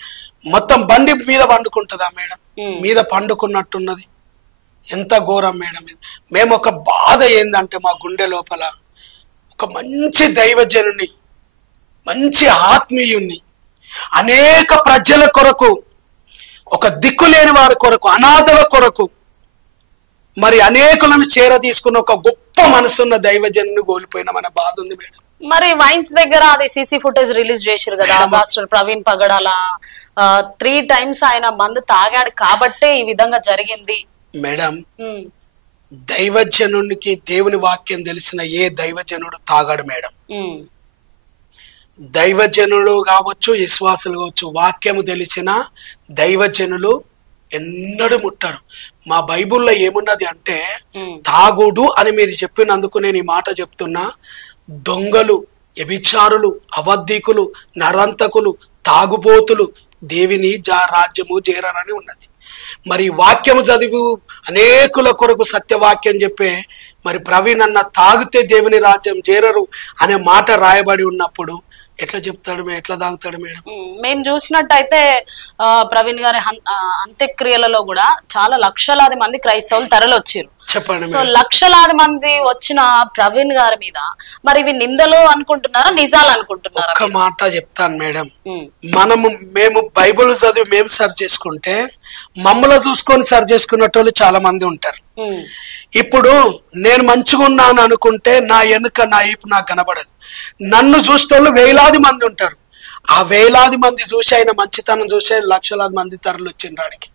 మొత్తం బండి మీద పండుకుంటుందా మేడం? మీద పండుకున్నట్టున్నది. ఎంత ఘోరం మేడం ఇది. మేము ఒక బాధ ఏందంటే మా గుండె లోపల ఒక మంచి దైవజనుని, మంచి ఆత్మీయుణ్ణి, అనేక ప్రజల కొరకు, ఒక దిక్కులేని వారి కొరకు, అనాథల కొరకు మరి అనేకులను చేర తీసుకున్న ఒక గొప్ప మనసున్న దైవజనుని కోల్పోయినామనే బాధ ఉంది మేడం. మరి వైన్స్ దగ్గర అది సీసీ ఫుటేజ్ రిలీజ్ చేశారు కదా మాస్టర్ ప్రవీణ్ పగడాల. 3 times ఆయన మందు తాగాడు కాబట్టే ఈ విధంగా జరిగింది మేడం. దైవజనునికి దేవుని వాక్యం తెలిసిన ఏ దైవజనుడు తాగాడు మేడం. దైవజనుడు కావచ్చు, విశ్వాసులు కావచ్చు, వాక్యము తెలిసిన దైవజనులు ఎన్నడూ ముట్టరు. మా బైబుల్లో ఏమున్నది అంటే, తాగుడు అని మీరు చెప్పినందుకు నేను ఈ మాట చెప్తున్నా. దొంగలు, వ్యభిచారులు, అబద్ధికులు, నరంతకులు, తాగుబోతులు దేవిని రాజ్యము చేరని ఉన్నది. మరి వాక్యము చదివి అనేకుల కొరకు సత్యవాక్యం చెప్పే మరి ప్రవీణ్ అన్న తాగితే దేవుని రాజ్యం చేరరు అనే మాట రాయబడి ఉన్నప్పుడు ఎట్లా చెప్తాడు, ఎట్లా తాగుతాడు మేడం? మేము చూసినట్టయితే ప్రవీణ్ గారి అంత్యక్రియలలో కూడా చాలా లక్షలాది మంది క్రైస్తవులు తరలొచ్చారు. చెప్పండి. సో లక్షలాది మంది వచ్చిన ప్రవీణ్ గారి మీద మరి ఇవి నిందలు అనుకుంటున్నారా, నిజాలు అనుకుంటున్నారా? ఒక్క మాట చెప్తాను మేడం. మేము బైబుల్ చదివి మేము సర్చ్ చేసుకుంటే మమ్మల్ని చూసుకొని సర్చ్ చేసుకున్నట్టు చాలా మంది ఉంటారు. ఇప్పుడు నేను మంచిగా ఉన్నాను అనుకుంటే నా వెనుక నా వైపు నాకు కనబడదు. నన్ను చూసేటోళ్ళు 1000 మంది ఉంటారు. ఆ 1000 మంది చూసి ఆయన మంచితనం చూసే లక్షలాది మంది తరలి వచ్చిండ్రు ఆడికి.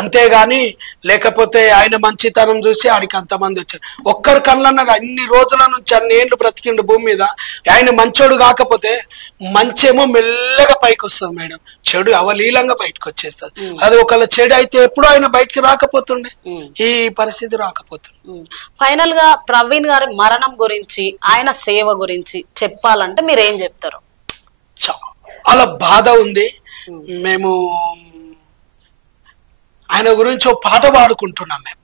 అంతేగాని లేకపోతే ఆయన మంచితనం చూసి ఆడికి అంతమంది వచ్చారు. ఒక్కరి కళ్ళన్నగా అన్ని రోజుల నుంచి అన్ని ఏళ్ళు బ్రతికిండు భూమి మీద. ఆయన మంచోడు కాకపోతే మంచేమో మెల్లగా పైకి వస్తుంది మేడం, చెడు అవలీలంగా బయటకు వచ్చేస్తుంది. అది ఒకళ్ళ చెడు అయితే ఎప్పుడూ ఆయన బయటకు రాకపోతుండే, ఈ పరిస్థితి రాకపోతుండే. ఫైనల్ గా ప్రవీణ్ గారి మరణం గురించి, ఆయన సేవ గురించి చెప్పాలంటే మీరు ఏం చెప్తారు? అలా బాధ ఉంది. మేము ఆయన గురించి ఒక పాట పాడుకుంటున్నాం. మేము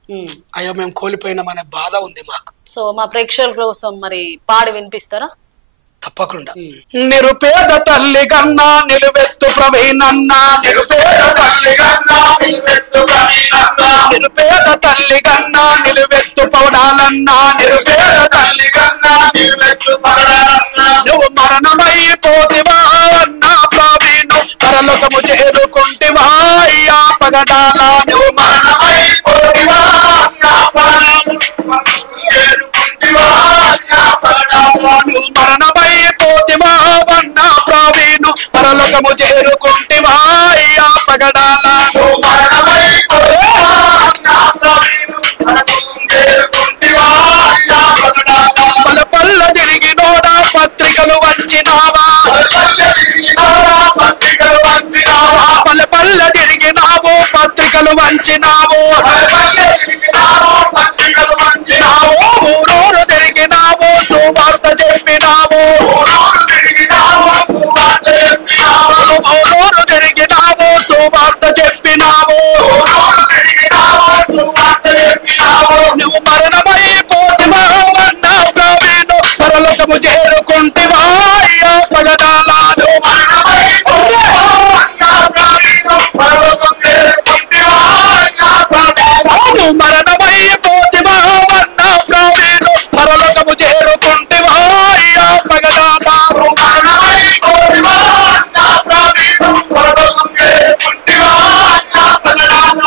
అయ్యో మేము కోల్పోయినామనే బాధ ఉంది మాకు. సో మా ప్రేక్షకుల కోసం మరి పాడి వినిపిస్తారా? తప్పకుండా. నిరుపేద తల్లి కన్నా నిలువెత్తు ప్రవీణన్న, నిరుపేద తల్లి కన్నా నిలువెత్తు ప్రవీణన్న, నిరుపేద తల్లి కన్నా నిలువెత్తు పౌడాలన్న, నిరుపేద తల్లి కన్నా నిలువెత్తు పౌడాలన్న, నువ్వు మరణమైపోతివా అన్న ప్రవీణు పరలోకము చేరుకుంటివా అయ్యా పగడాల, నువ్వు మరణమైపోతివా అన్న ప్రవీణు చేరుకుంటివా అయ్యా పగడాల, నువ్వు మరణమైపోతివా అన్న ప్రవీణు పరలోకము చేరుకుంటివా అయ్యా పగడాల, నువ్వు మరణమైపోతివా అన్న ప్రవీణు పరలోకము చేరుకుంటివా అయ్యా పగడాల, పల పల్ల తిరిగినోడా పత్రికలు వంచినావా, పత్రికలు వంచినావా, పల పల్ల తిరిగినావు పత్రికలు వంచినావు, పత్రికలు వంచినావు, ఊరూరు తిరిగినావు సువార్త చెప్పినావు, ఊరూరు తిరిగినావు సువార్త చెప్పినావు, ఊరూరు తిరిగినావు సువార్త చెప్పినావు, ఊరూరు తిరిగినావు సువార్త చెప్పినావు, నువ్వు మరణమైపోతివా అన్న ప్రవీణు పరలోకము చేరుకుంటివా అయ్యా పగడాల, నువ్వు మరణమైపోతివా అన్న ప్రవీణు పరలోకము చేరుకుంటివా అయ్యా పగడాల, నువ్వు మరణమైపోతివా అన్న ప్రవీణు పరలోకము చేరుకుంటివా అయ్యా పగడాల, నువ్వు మరణమైపోతివా అన్న ప్రవీణు పరలోకము చేరుకుంటివా అయ్యా పగడాల,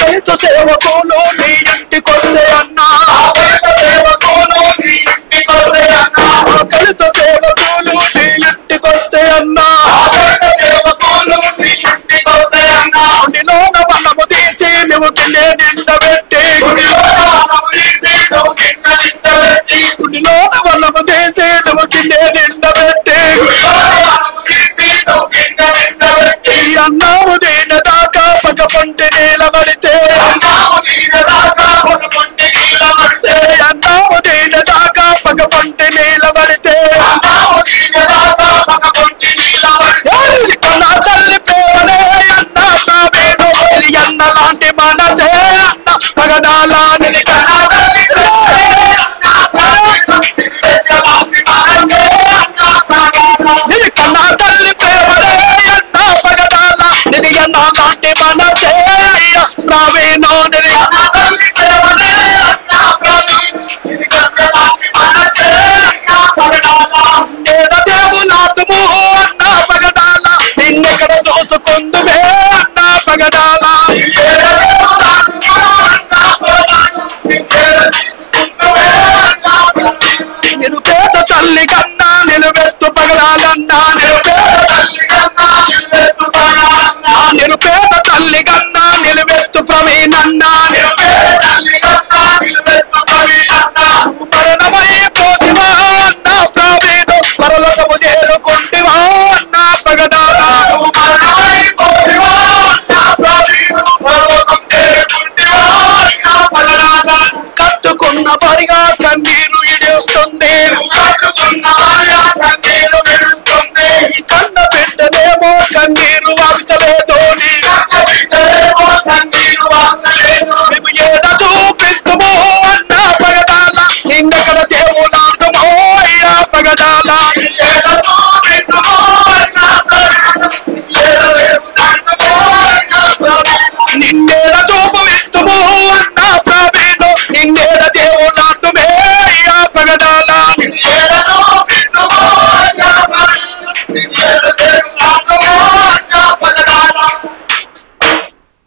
దళిత సేవకులు నీ ఇంటికొస్తే అన్నా, దళిత సేవకులు నీ ఇంటికొస్తే అన్నా, దళిత సేవకులు నీ ఇంటికొస్తే అన్నా, దళిత సేవకులు నీ ఇంటికొస్తే అన్నా, గుడిలోన వనము తీసి నువ్వు గిన్నె నిండబెట్టి, గుడిలోన వనము తీసి నువ్వు గిన్నె నిండబెట్టి, గుడిలోన వనము తీసి నువ్వు గిన్నె నిండబెట్టి, గుడిలోన వనము తీసి నువ్వు గిన్నె నిండబెట్టి, అన్నాము దీన దాకా పక్క పొంటి నీలబడితే, అన్నాము దీన దాకా పక్క పొంటి నీలబడితే, అన్నాము దీన దాకా పక్క పొంటి నీలబడితే, అన్నాము దీన దాకా పక్క పొంటి నీలబడితే, నా తల్లి ప్రేమనే అన్న ప్రవీణు ఇది అన్న లాంటి మనసే అన్న పగడాల, నిది కన్నా తల్లి ప్రేమనే అన్న ప్రవీణు ఇది లాంటి మనసే అన్న పగడాల, నిది కన్నా తల్లి ప్రేమనే అన్న పగడాల, నిది అన్న లాంటి మనసే అయ్యా ప్రవీణు, నిది కన్నా తల్లి ప్రేమనే అన్న ప్రవీణు ఇది కన్నా లాంటి మనసే అన్న పగడాల, నేడ దేవులాడుము అన్న పగడాల, నిన్నెక్కడ చూసుకుందుమే అన్న పగడాల, నేడ దేవులాడుము అన్న పగడాల, నిన్నెక్కడ చూసుకుందుమే అన్న పగడాల, నిరుపేద తల్లి కన్నా నిలువెత్తు పగడాలన్నా, నిరుపేద తల్లి కన్నా నిలువెత్తు పగడాలన్నా, నిరుపేద తల్లి కన్నా నిలువెత్తు ప్రవీణన్నా, నిరుపేద తల్లి కన్నా నిలువెత్తు ప్రవీణన్నా, మరణమైపోతివా అన్న ప్రవీణు పరలోకము చేరుకుంటివా అన్న పగడాల, మరణమైపోతివా అన్న ప్రవీణు పరలోకము చేరుకుంటివా అన్న పగడాల, కట్టుకున్న పరిగా కన్నీరు ఇడుస్తుంది, కట్టుకున్న భార్య కన్నీరు విడుస్తుంది, కన్న బిడ్డనేమో కన్నీరు వాగుతలేదు, నీ కన్న బిడ్డనేమో కన్నీరు వాగుతలేదు, మేము ఏడ చూపిద్దుమో అన్న పగడాల, నిన్నెక్కడ దేవులాడుమో అయ్యా పగడాల, ఏడ చూపిద్దుమో అన్న పగడాల, ఏడ దేవులాడుమో అన్న పగడాల, నిన్నేడ చూపు విత్తుమో అన్న ప్రవీణు నిన్నేడ దేవులాడుమే అయ్యా పగడాల, నిన్నేడ చూపిద్దుమో అన్న ప్రవీణు నిన్నేడ దేవులాడుమో అన్న పగడాల.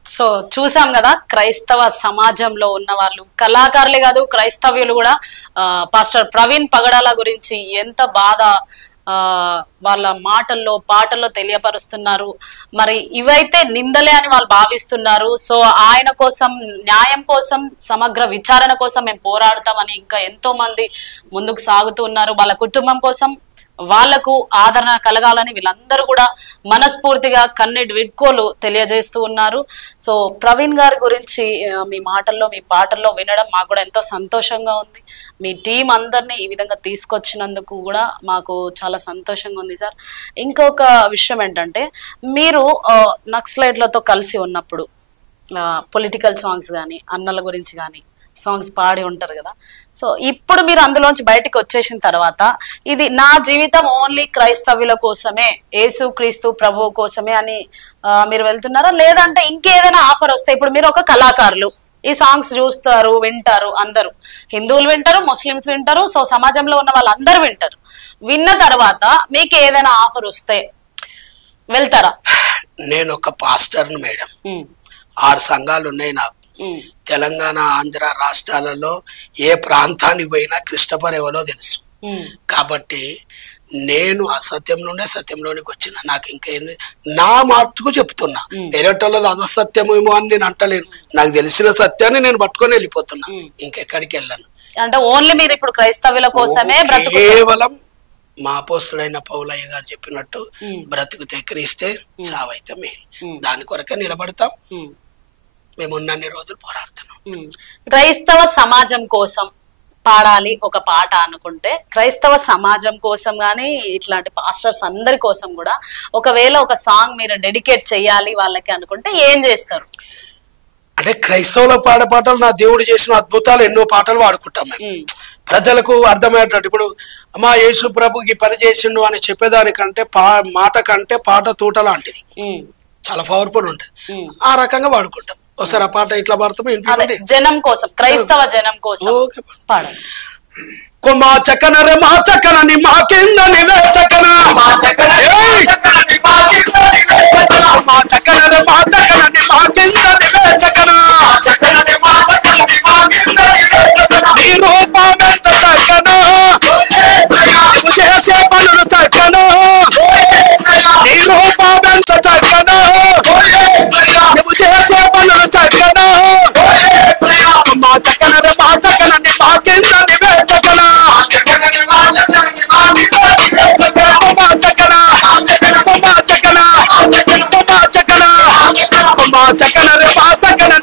సో చూసాం కదా, క్రైస్తవ సమాజంలో ఉన్న వాళ్ళు కళాకారులే కాదు క్రైస్తవ్యులు కూడా పాస్టర్ ప్రవీణ్ పగడాల గురించి ఎంత బాధ వాళ్ళ మాటల్లో పాటల్లో తెలియపరుస్తున్నారు. మరి ఇవైతే నిందలే అని వాళ్ళు భావిస్తున్నారు. సో ఆయన కోసం, న్యాయం కోసం, సమగ్ర విచారణ కోసం మేము పోరాడతామని ఇంకా ఎంతో మంది ముందుకు సాగుతూ ఉన్నారు. వాళ్ళ కుటుంబం కోసం వాళ్లకు ఆదరణ కలగాలని వీళ్ళందరూ కూడా మనస్ఫూర్తిగా కన్నీటి విడ్కోలు తెలియజేస్తూ ఉన్నారు. సో ప్రవీణ్ గారి గురించి మీ మాటల్లో మీ పాటల్లో వినడం మాకు కూడా ఎంతో సంతోషంగా ఉంది. మీ టీం అందరినీ ఈ విధంగా తీసుకొచ్చినందుకు కూడా మాకు చాలా సంతోషంగా ఉంది సార్. ఇంకొక విషయం ఏంటంటే మీరు నక్సలైట్లతో కలిసి ఉన్నప్పుడు పొలిటికల్ సాంగ్స్ కానీ అన్నల గురించి కానీ సాంగ్స్ పాడి ఉంటారు కదా. సో ఇప్పుడు మీరు అందులోంచి బయటికి వచ్చేసిన తర్వాత ఇది నా జీవితం ఓన్లీ క్రైస్తవుల కోసమే, యేసు క్రీస్తు ప్రభువు కోసమే అని మీరు వెళ్తున్నారా, లేదంటే ఇంకేదైనా ఆఫర్ వస్తే? ఇప్పుడు మీరు ఒక కళాకారులు, ఈ సాంగ్స్ చూస్తారు, వింటారు, అందరూ హిందువులు వింటారు, ముస్లిమ్స్ వింటారు, సో సమాజంలో ఉన్న వాళ్ళందరూ వింటారు. విన్న తర్వాత మీకు ఏదైనా ఆఫర్ వస్తే వెళ్తారా? నేను ఒక పాస్టర్ని మేడం, 6 సంఘాలు ఉన్నాయి నాకు. తెలంగాణ ఆంధ్ర రాష్ట్రాలలో ఏ ప్రాంతానికి పోయినా క్రిస్టఫర్ ఎవరో తెలుసు. కాబట్టి నేను అసత్యం నుండే సత్యంలోనికి వచ్చిన. నాకు ఇంకేంది, నా మార్చుకు చెప్తున్నా. వేరేటోళ్ళది అసత్యమేమో అని నేను అంటలేను. నాకు తెలిసిన సత్యాన్ని నేను పట్టుకొని వెళ్ళిపోతున్నా, ఇంకెక్కడికి వెళ్ళను. అంటే ఓన్లీ మీరు ఇప్పుడు క్రైస్తవుల కోసమే కేవలం మా అపోస్తుడైన పౌలయ్య గారు చెప్పినట్టు బ్రతుకుతే క్రీస్తే చావైతే మేలు, దాని కొరకే నిలబడతాం. మేము ఉన్నన్ని రోజులు పోరాడుతున్నాం. క్రైస్తవ సమాజం కోసం పాడాలి ఒక పాట అనుకుంటే, క్రైస్తవ సమాజం కోసం గానీ ఇట్లాంటి పాస్టర్స్ అందరి కోసం కూడా ఒకవేళ ఒక సాంగ్ మీరు డెడికేట్ చెయ్యాలి వాళ్ళకి అనుకుంటే ఏం చేస్తారు? అంటే క్రైస్తవుల పాడే పాటలు, నా దేవుడు చేసిన అద్భుతాలు ఎన్నో పాటలు వాడుకుంటాం మేము, ప్రజలకు అర్థమయ్యేటట్టు. ఇప్పుడు అమ్మా యేసు ప్రభుకి పని చేసిండు అని చెప్పేదానికంటే మాట కంటే పాట తూట లాంటిది, చాలా పవర్ఫుల్ ఉంటుంది. ఆ రకంగా వాడుకుంటాం. ఒకసారి ఆ పాట ఇట్లా పాడతాము, జనం కోసం, క్రైస్తవ జనం కోసం పాడండి. మా చక్కన రే మా చక్కన ని మా కింద నివే చక్కన, మా చక్కన రే మా చక్కన ని మా కింద నివే చక్కన, నీ రూపమెంత చక్కన, నువ్వు చేసే పనులు చక్కన, నీ రూపమెంత చక్కన, నువ్వు చేసే పనులు చక్కన. మా చక్కన రే మా చక్కన ని మా కింద నివే చక్కన, చక్కన రే మా చక్కన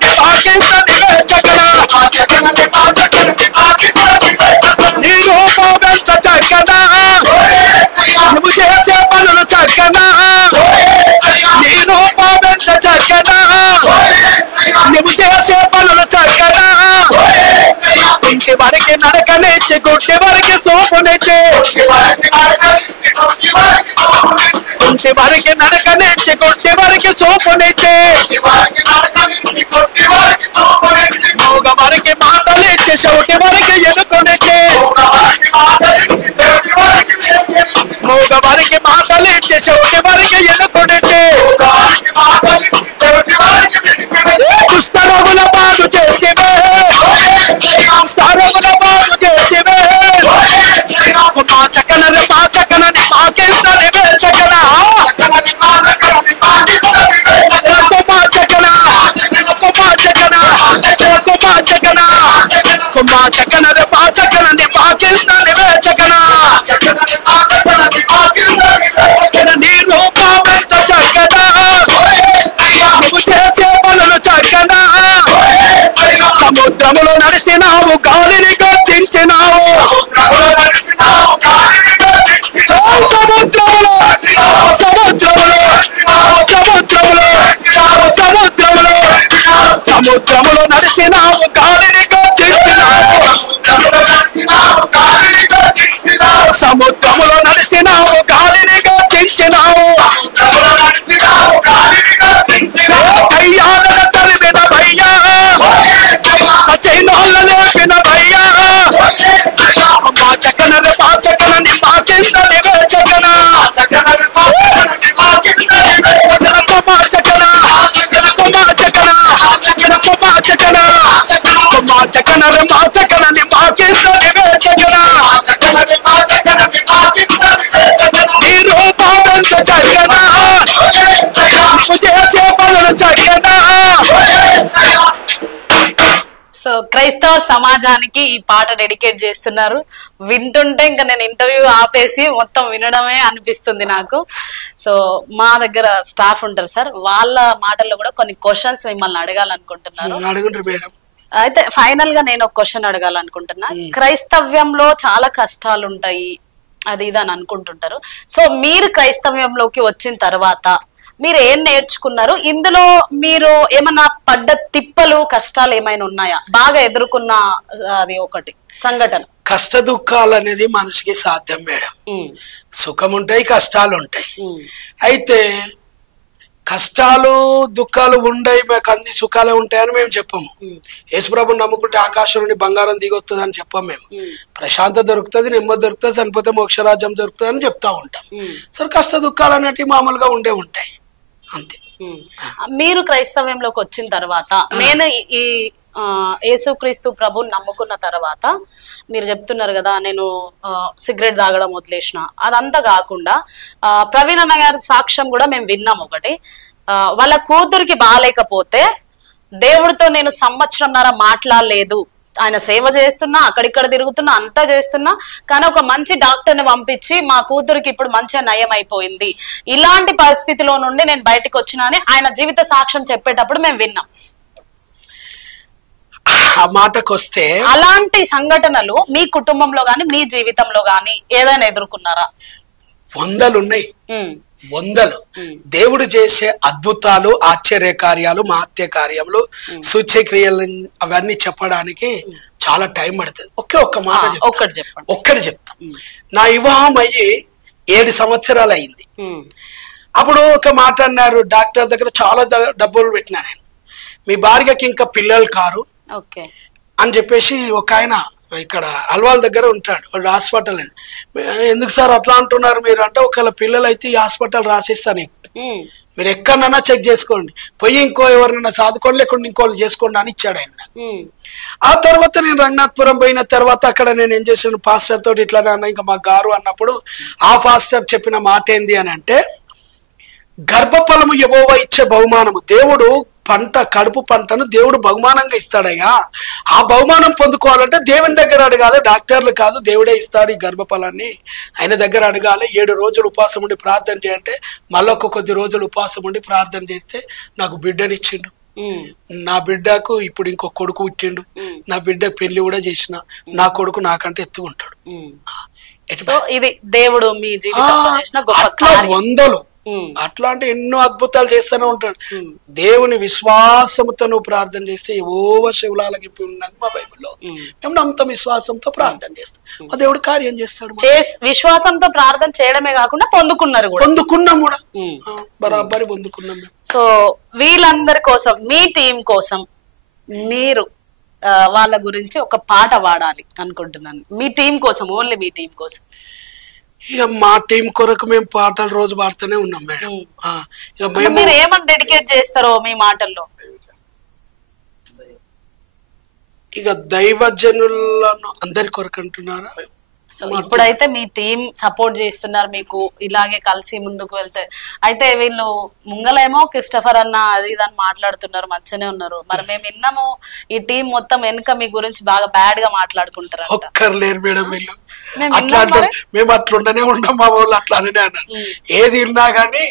ని మా కింద నివే చక్కన, నీ రూపమెంత చక్కన, నువ్వు చేసే పనులు చక్కన, నీ రూపమెంత చక్కన, నువ్వు చేసే పనులు చక్కన. ఇంటి వరకు నడకనిచ్చి గుడ్డి వరకు సోపునిచ్చి, ఇంటి వరకు నడకనిచ్చి గుడ్డి వరకు సోపునిచ్చి, మూగ వరకు మాటలిచ్చి చెవిటి వరకు ఎనుకొనిచ్చి, మూగ వరకు మాటలిచ్చి చెవిటి వరకు ఎనుకొనిచ్చి, కుష్ఠరోగుల బాగు చేసివే, కుష్ఠరోగుల బాగు చేసివే. మా చక్కన రే మా చక్కన ని మా కింద నివే చక్కన, మా చక్కన మా చక్కన, మా చక్కన రే మా చక్కన ని మా కింద నివే చక్కన, నీ రూపమెంత చక్కన, నువ్వు చేసే పనులు చక్కన. సముద్రములో నడిచినావు, గాలిని గద్దించినావు, సముద్రములో సముద్రములో సముద్రములో సముద్రములో సముద్రములో నడిచినావు, గాలిని గద్దించినావు, సముద్రములో నడిచినావు, గాలిని గద్దించినావు, కయ్యాలను తరిమిన భయ్యా, సచైనాళ్ళ లేపిన భయ్యా. మా చక్కన రే మా చక్కన ని మా కింద నివే చక్కన, మా చక్కన మా చక్కన, మా చక్కన మా చక్కన రే మా చక్కన ని మా కింద నివే చక్కన, నీ రూపమెంత చక్కన, నువ్వు చేసే పనులు చక్కన. సో క్రైస్తవ సమాజానికి ఈ పాట డెడికేట్ చేస్తున్నారు. వింటుంటే ఇంకా నేను ఇంటర్వ్యూ ఆపేసి మొత్తం వినడమే అనిపిస్తుంది నాకు. సో మా దగ్గర స్టాఫ్ ఉంటారు సార్, వాళ్ళ మాటల్లో కూడా కొన్ని క్వశ్చన్స్ మిమ్మల్ని అడగాలనుకుంటున్నారు. అయితే ఫైనల్ గా నేను ఒక క్వశ్చన్ అడగాలనుకుంటున్నా. క్రైస్తవ్యంలో చాలా కష్టాలు ఉంటాయి అది ఇది అని అనుకుంటుంటారు. సో మీరు క్రైస్తవ్యంలోకి వచ్చిన తర్వాత మీరు ఏం నేర్చుకున్నారు? ఇందులో మీరు ఏమన్నా పడ్డ తిప్పలు కష్టాలు ఏమైనా ఉన్నాయా? బాగా ఎదుర్కొన్న అది ఒకటి సంఘటన. కష్ట దుఃఖాలు అనేది మనిషికి సాధ్యం మేడం. సుఖం ఉంటాయి, కష్టాలు ఉంటాయి. అయితే కష్టాలు దుఃఖాలు ఉండయి, మాకు అన్ని సుఖాలే ఉంటాయని మేము చెప్పము. యేసుప్రభుని నమ్ముకుంటే ఆకాశం నుండి బంగారం దిగొస్తుంది అని చెప్పాం మేము. ప్రశాంతత దొరుకుతుంది, నెమ్మది దొరుకుతుంది, చనిపోతే మోక్షరాజ్యం దొరుకుతుంది అని చెప్తా ఉంటాం. సరే, కష్ట దుఃఖాలు అనేటివి మామూలుగా ఉంటాయి అంతే. మీరు క్రైస్తవ్యంలోకి వచ్చిన తర్వాత, నేను ఈ యేసుక్రీస్తు ప్రభుని నమ్ముకున్న తర్వాత మీరు చెప్తున్నారు కదా నేను సిగరెట్ తాగడం వదిలేసిన, అదంతా కాకుండా ప్రవీణ్ అన్న గారి సాక్ష్యం కూడా మేము విన్నాం. ఒకటి, వాళ్ళ కూతురికి బాగాలేకపోతే దేవుడితో నేను సంవత్సరంన్నర మాట్లాడలేదు, ఆయన సేవ చేస్తున్నా, అక్కడిక్కడ తిరుగుతున్నా, అంతా చేస్తున్నా, కానీ ఒక మంచి డాక్టర్ని పంపించి మా కూతురికి ఇప్పుడు మంచిగా నయం అయిపోయింది, ఇలాంటి పరిస్థితిలో నుండి నేను బయటకు వచ్చినా అని ఆయన జీవిత సాక్ష్యం చెప్పేటప్పుడు మేము విన్నాం. ఆ మాటకొస్తే అలాంటి సంఘటనలు మీ కుటుంబంలో గాని మీ జీవితంలో గాని ఏదైనా ఎదుర్కొన్నారా? వందలున్నాయి, వందలు. దేవుడు చేసే అద్భుతాలు, ఆశ్చర్య కార్యాలు, మహత్య కార్యములు, సూచ్యక్రియలు అవన్నీ చెప్పడానికి చాలా టైం పడుతుంది. ఒక్క మాట ఒక్కటి చెప్తా. నా వివాహం అయ్యి 7 సంవత్సరాలు అయింది. అప్పుడు ఒక మాట అన్నారు, డాక్టర్ దగ్గర చాలా డబ్బులు పెట్టినా నేను, మీ భార్యకి ఇంకా పిల్లలు కారు అని చెప్పేసి ఒక ఆయన ఇక్కడ అల్వాల్ దగ్గర ఉంటాడు, హాస్పిటల్ అని. ఎందుకు సార్ అట్లా అంటున్నారు మీరు అంటే, ఒకవేళ పిల్లలు అయితే ఈ హాస్పిటల్ రాసిస్తాను, మీరు ఎక్కడన్నా చెక్ చేసుకోండి, పోయి ఇంకో ఎవరినైనా సాదుకోండి, లేకుండా ఇంకోళ్ళు చేసుకోండి అని ఇచ్చాడు ఆయన. ఆ తర్వాత నేను రంగనాథపురం పోయిన తర్వాత అక్కడ నేను ఏం చేసాను, పాస్టర్ తోటి ఇట్లానే అన్న, ఇంకా మా గారు అన్నప్పుడు ఆ పాస్టర్ చెప్పిన మాట ఏంది అని అంటే, గర్భఫలము యెహోవా ఇచ్చే బహుమానము, దేవుడు కడుపు పంటను దేవుడు బహుమానంగా ఇస్తాడయ్యా. ఆ బహుమానం పొందుకోవాలంటే దేవుని దగ్గర అడగాలి, డాక్టర్లు కాదు, దేవుడే ఇస్తాడు ఈ గర్భఫలాన్ని. ఆయన దగ్గర అడగాలి. 7 రోజులు ఉపవాసం ఉండి ప్రార్థన చేయంటే, మళ్ళీ కొద్ది రోజులు ఉపవాసం ఉండి ప్రార్థన చేస్తే నాకు బిడ్డనిచ్చిండు. నా బిడ్డకు ఇప్పుడు ఇంకో కొడుకు పుట్టిండు, నా బిడ్డ పెళ్లి కూడా చేసిన, నా కొడుకు నాకంటే ఎత్తుకుంటాడు. ఇది దేవుడు మీ జీవితంలో చేసిన గొప్ప కార్యం. వందలు అట్లాంటి ఎన్నో అద్భుతాలు చేస్తూనే ఉంటాడు. దేవుని విశ్వాసంతో నువ్వు ప్రార్థన చేస్తే ఏవో శివులాలకి ఉన్నది మా బైబిల్లో. మేము నమ్మతం, విశ్వాసంతో ప్రార్థన చేస్తాం, మా దేవుడు కార్యం చేస్తాడు. విశ్వాసంతో ప్రార్థన చేయడమే కాకుండా పొందుకున్నాం కూడా, బరాబరి పొందుకున్నాం మేము. సో వీళ్ళందరి కోసం, మీ టీం కోసం మీరు వాళ్ళ గురించి ఒక పాట పాడాలి అనుకుంటున్నాను. మీ టీం కోసం, ఓన్లీ మీ టీం కోసం. ఇక మా టీం కొరకు మేము పాటలు రోజు పాడుతూనే ఉన్నాం మేడం. మీరు ఏమని డెడికేట్ చేస్తారో మీ మాటల్లో? ఇక దైవజనులను అందరి కొరకు అంటున్నారా? సో ఇప్పుడైతే మీ టీం సపోర్ట్ చేస్తున్నారు మీకు, ఇలాగే కలిసి ముందుకు వెళ్తే. అయితే వీళ్ళు ముంగలేమో క్రిస్టఫర్ అన్న అది ఇదని మాట్లాడుతున్నారు, మంచిగానే ఉన్నారు. మరి మేము విన్నాము ఈ టీం మొత్తం వెనుక మీ గురించి బాగా బ్యాడ్ గా మాట్లాడుకుంటారు. ఒక్కర్లేరు మేడం వీళ్ళు, అట్లా అంటారు. మేము అట్లుండనే ఉన్నాం, మా వాళ్ళు అట్లానే అన్నారు. ఏది విన్నా గానీ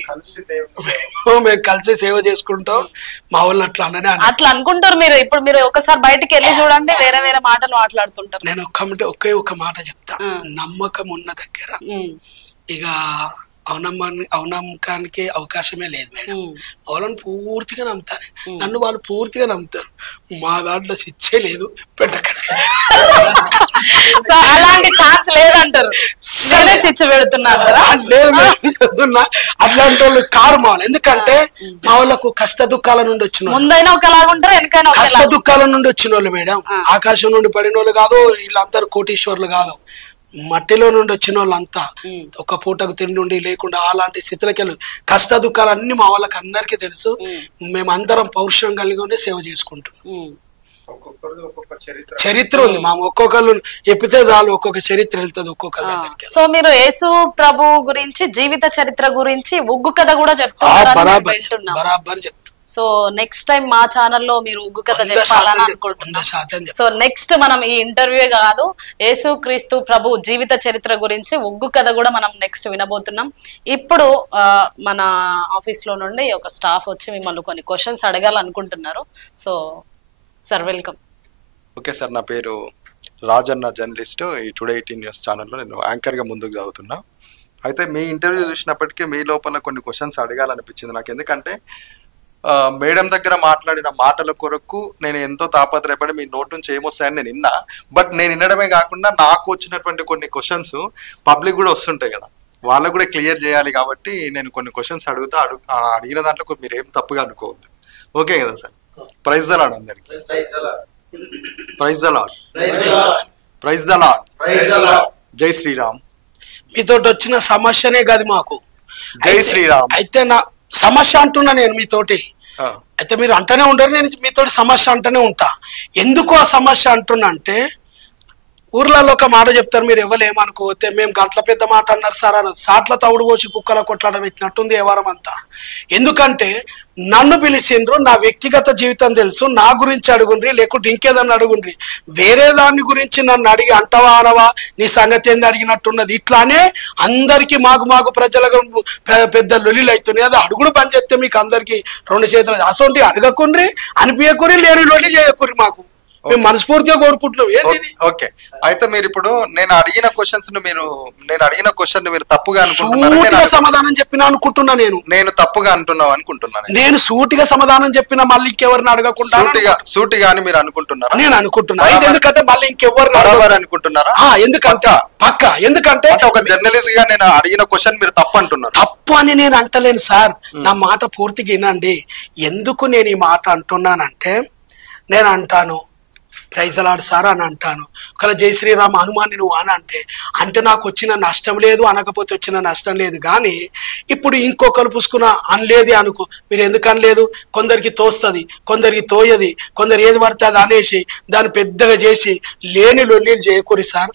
మేము కలిసి సేవ చేసుకుంటాం, మా వాళ్ళు అట్లానే అట్లా అనుకుంటారు. మీరు ఇప్పుడు మీరు ఒకసారి బయటికి వెళ్ళి చూడండి, వేరే వేరే మాటలు మాట్లాడుతుంటారు. నేను ఒక్క మాట చెప్తా, నమ్మకం ఉన్న దగ్గర ఇక అవునమ్మకానికి అవకాశమే లేదు మేడం. వాళ్ళని పూర్తిగా నమ్ముతాను, నన్ను వాళ్ళు పూర్తిగా నమ్ముతారు. మా దాంట్లో శిక్షే లేదు, పెట్టకండి. అలాంటి ఛాన్స్ లేదంటారు, శిక్ష పెడుతున్నారు. అట్లాంటి వాళ్ళు కారు మావాలి. ఎందుకంటే మా వాళ్ళకు కష్ట దుఃఖాల నుండి వచ్చిన ముందైనా ఒకలాగా ఉంటారు, వెనకైనా కష్ట దుఃఖాల నుండి వచ్చిన వాళ్ళు మేడం. ఆకాశం నుండి పడిన వాళ్ళు కాదు, వీళ్ళందరూ కోటీశ్వర్లు కాదు, మట్టిలో నుండి వచ్చిన వాళ్ళంతా. ఒక పూటకు తిండి ఉండి లేకుండా అలాంటి స్థితిలోకి కష్ట దుఃఖాలు అన్ని మా వాళ్ళకి అందరికీ తెలుసు. మేమందరం పౌరుషం కలిగి ఉండి సేవ చేసుకుంటున్నాం. చరిత్ర ఉంది మా ఒక్కొక్కరు ఎప్పితే చాలు, ఒక్కొక్క చరిత్ర వెళ్తుంది ఒక్కొక్క దగ్గరికి. సో మీరు యేసు ప్రభు గురించి, జీవిత చరిత్ర గురించి ఉగ్గు కథ కూడా చెప్తారు. బరాబర్ చెప్తాం. సో నెక్స్ట్ టైం మా ఛానల్లో మీరు ఉగ్గు కథ చెప్పాలని అనుకుంటున్నాం. సో నెక్స్ట్ మనం ఈ ఇంటర్వ్యూ కాదు, యేసుక్రీస్తు ప్రభు జీవిత చరిత్ర గురించి ఉగ్గు కథ కూడా మనం నెక్స్ట్ వినబోతున్నాం. ఇప్పుడు మన ఆఫీస్ లో నుండి ఒక స్టాఫ్ వచ్చి మిమ్మల్ని కొన్ని క్వశ్చన్స్ అడగాలనుకుంటున్నారు. So sir welcome. Okay sir, నా పేరు రాజన్న, జర్నలిస్ట్. ఈ టుడే 18 న్యూస్ ఛానల్లో నేను యాంకర్గా ముందుకు చదువుతున్నా. అయితే మీ ఇంటర్వ్యూ చూసినప్పటికీ మీ లోపల కొన్ని క్వశ్చన్స్ అడగాలనిపించింది నాకు. ఎందుకంటే మేడం దగ్గర మాట్లాడిన మాటల కొరకు నేను ఎంతో తాపత్రయపడి మీ నోట్ నుంచి ఏమొస్తాయని నేను విన్నా. బట్ నేను వినడమే కాకుండా నాకు వచ్చినటువంటి కొన్ని క్వశ్చన్స్ పబ్లిక్ కూడా వస్తుంటాయి కదా, వాళ్ళకు కూడా క్లియర్ చేయాలి. కాబట్టి నేను కొన్ని క్వశ్చన్స్ అడిగిన దాంట్లో మీరు ఏం తప్పుగా అనుకోవద్దు. ఓకే కదా సార్? ప్రైజ్ ద లార్డ్ అందరికి. Praise the lord. Praise the lord. జై శ్రీరామ్. మీతో వచ్చిన సమస్యనే కాదు మాకు. జై శ్రీరామ్. అయితే నా సమస్య అంటున్నా నేను మీతోటి. అయితే మీరు అంటనే ఉండరు, నేను మీతోటి సమస్య అంటనే ఉంటా. ఎందుకు ఆ సమస్య అంటున్నా అంటే, ఊర్లలో ఒక మాట చెప్తారు, మీరు ఎవరు ఏమనుకోతే మేము గంటల పెద్ద మాట అన్నారు సార్ అని సాట్ల తవుడు పోసి కుక్కల కొట్లాడ పెట్టినట్టుంది వ్యవహారం అంతా. ఎందుకంటే నన్ను పిలిచిండ్రు, నా వ్యక్తిగత జీవితం తెలుసు, నా గురించి అడుగుండ్రి, లేకుంటే ఇంకేదన్నా అడుగుండ్రి. వేరే దాని గురించి నన్ను అడిగి అంటవా అనవా నీ సంగతి ఏంది అడిగినట్టున్నది. ఇట్లానే అందరికి మాకు ప్రజలకు పెద్ద లొలిలు అవుతున్నాయి. అది అడుగుడు పని చేస్తే మీకు అందరికి 2 చేతులు అసొంటి అడగకుండ్రి, అనిపించకురి, లేని లొలి చేయకురి. మాకు మేము మనస్ఫూర్తిగా కోరుకుంటున్నాం. ఏంది? ఓకే, అయితే మీరు ఇప్పుడు నేను అడిగిన క్వశ్చన్స్ మీరు తప్పుగా అనుకుంటున్నారు. సమాధానం చెప్పినా అనుకుంటున్నా నేను తప్పుగా అంటున్నావు అనుకుంటున్నాను. నేను సూటిగా సమాధానం చెప్పినా మళ్ళీ ఇంకెవరిని అడగకుండా సూటిగా అని మీరు అనుకుంటున్నారా? నేను అనుకుంటున్నా. ఎందుకంటే మళ్ళీ ఇంకెవరిని అనుకుంటున్నారా? ఎందుకంటే పక్క, ఎందుకంటే ఒక జర్నలిస్ట్ గా నేను అడిగిన క్వశ్చన్ మీరు తప్పు అంటున్నారు. తప్పు అని నేను అంటలేను సార్, నా మాట పూర్తిగా వినండి. ఎందుకు నేను ఈ మాట అంటున్నానంటే, నేను అంటాను ప్రైజ్ ద లార్డ్ సార్ అని అంటాను. ఒకవేళ జై శ్రీరామ్ హనుమాన్ని నువ్వు అని అంటే నాకు వచ్చిన నష్టం లేదు, అనకపోతే వచ్చిన నష్టం లేదు. కానీ ఇప్పుడు ఇంకొకరు పుసుకున్న అనలేది అనుకో, మీరు ఎందుకు అనలేదు? కొందరికి తోస్తుంది, కొందరికి తోయది, కొందరు ఏది పడితే అది అనేసి దాన్ని పెద్దగా చేసి లేని లొల్లీలు చేయకూడదు సార్.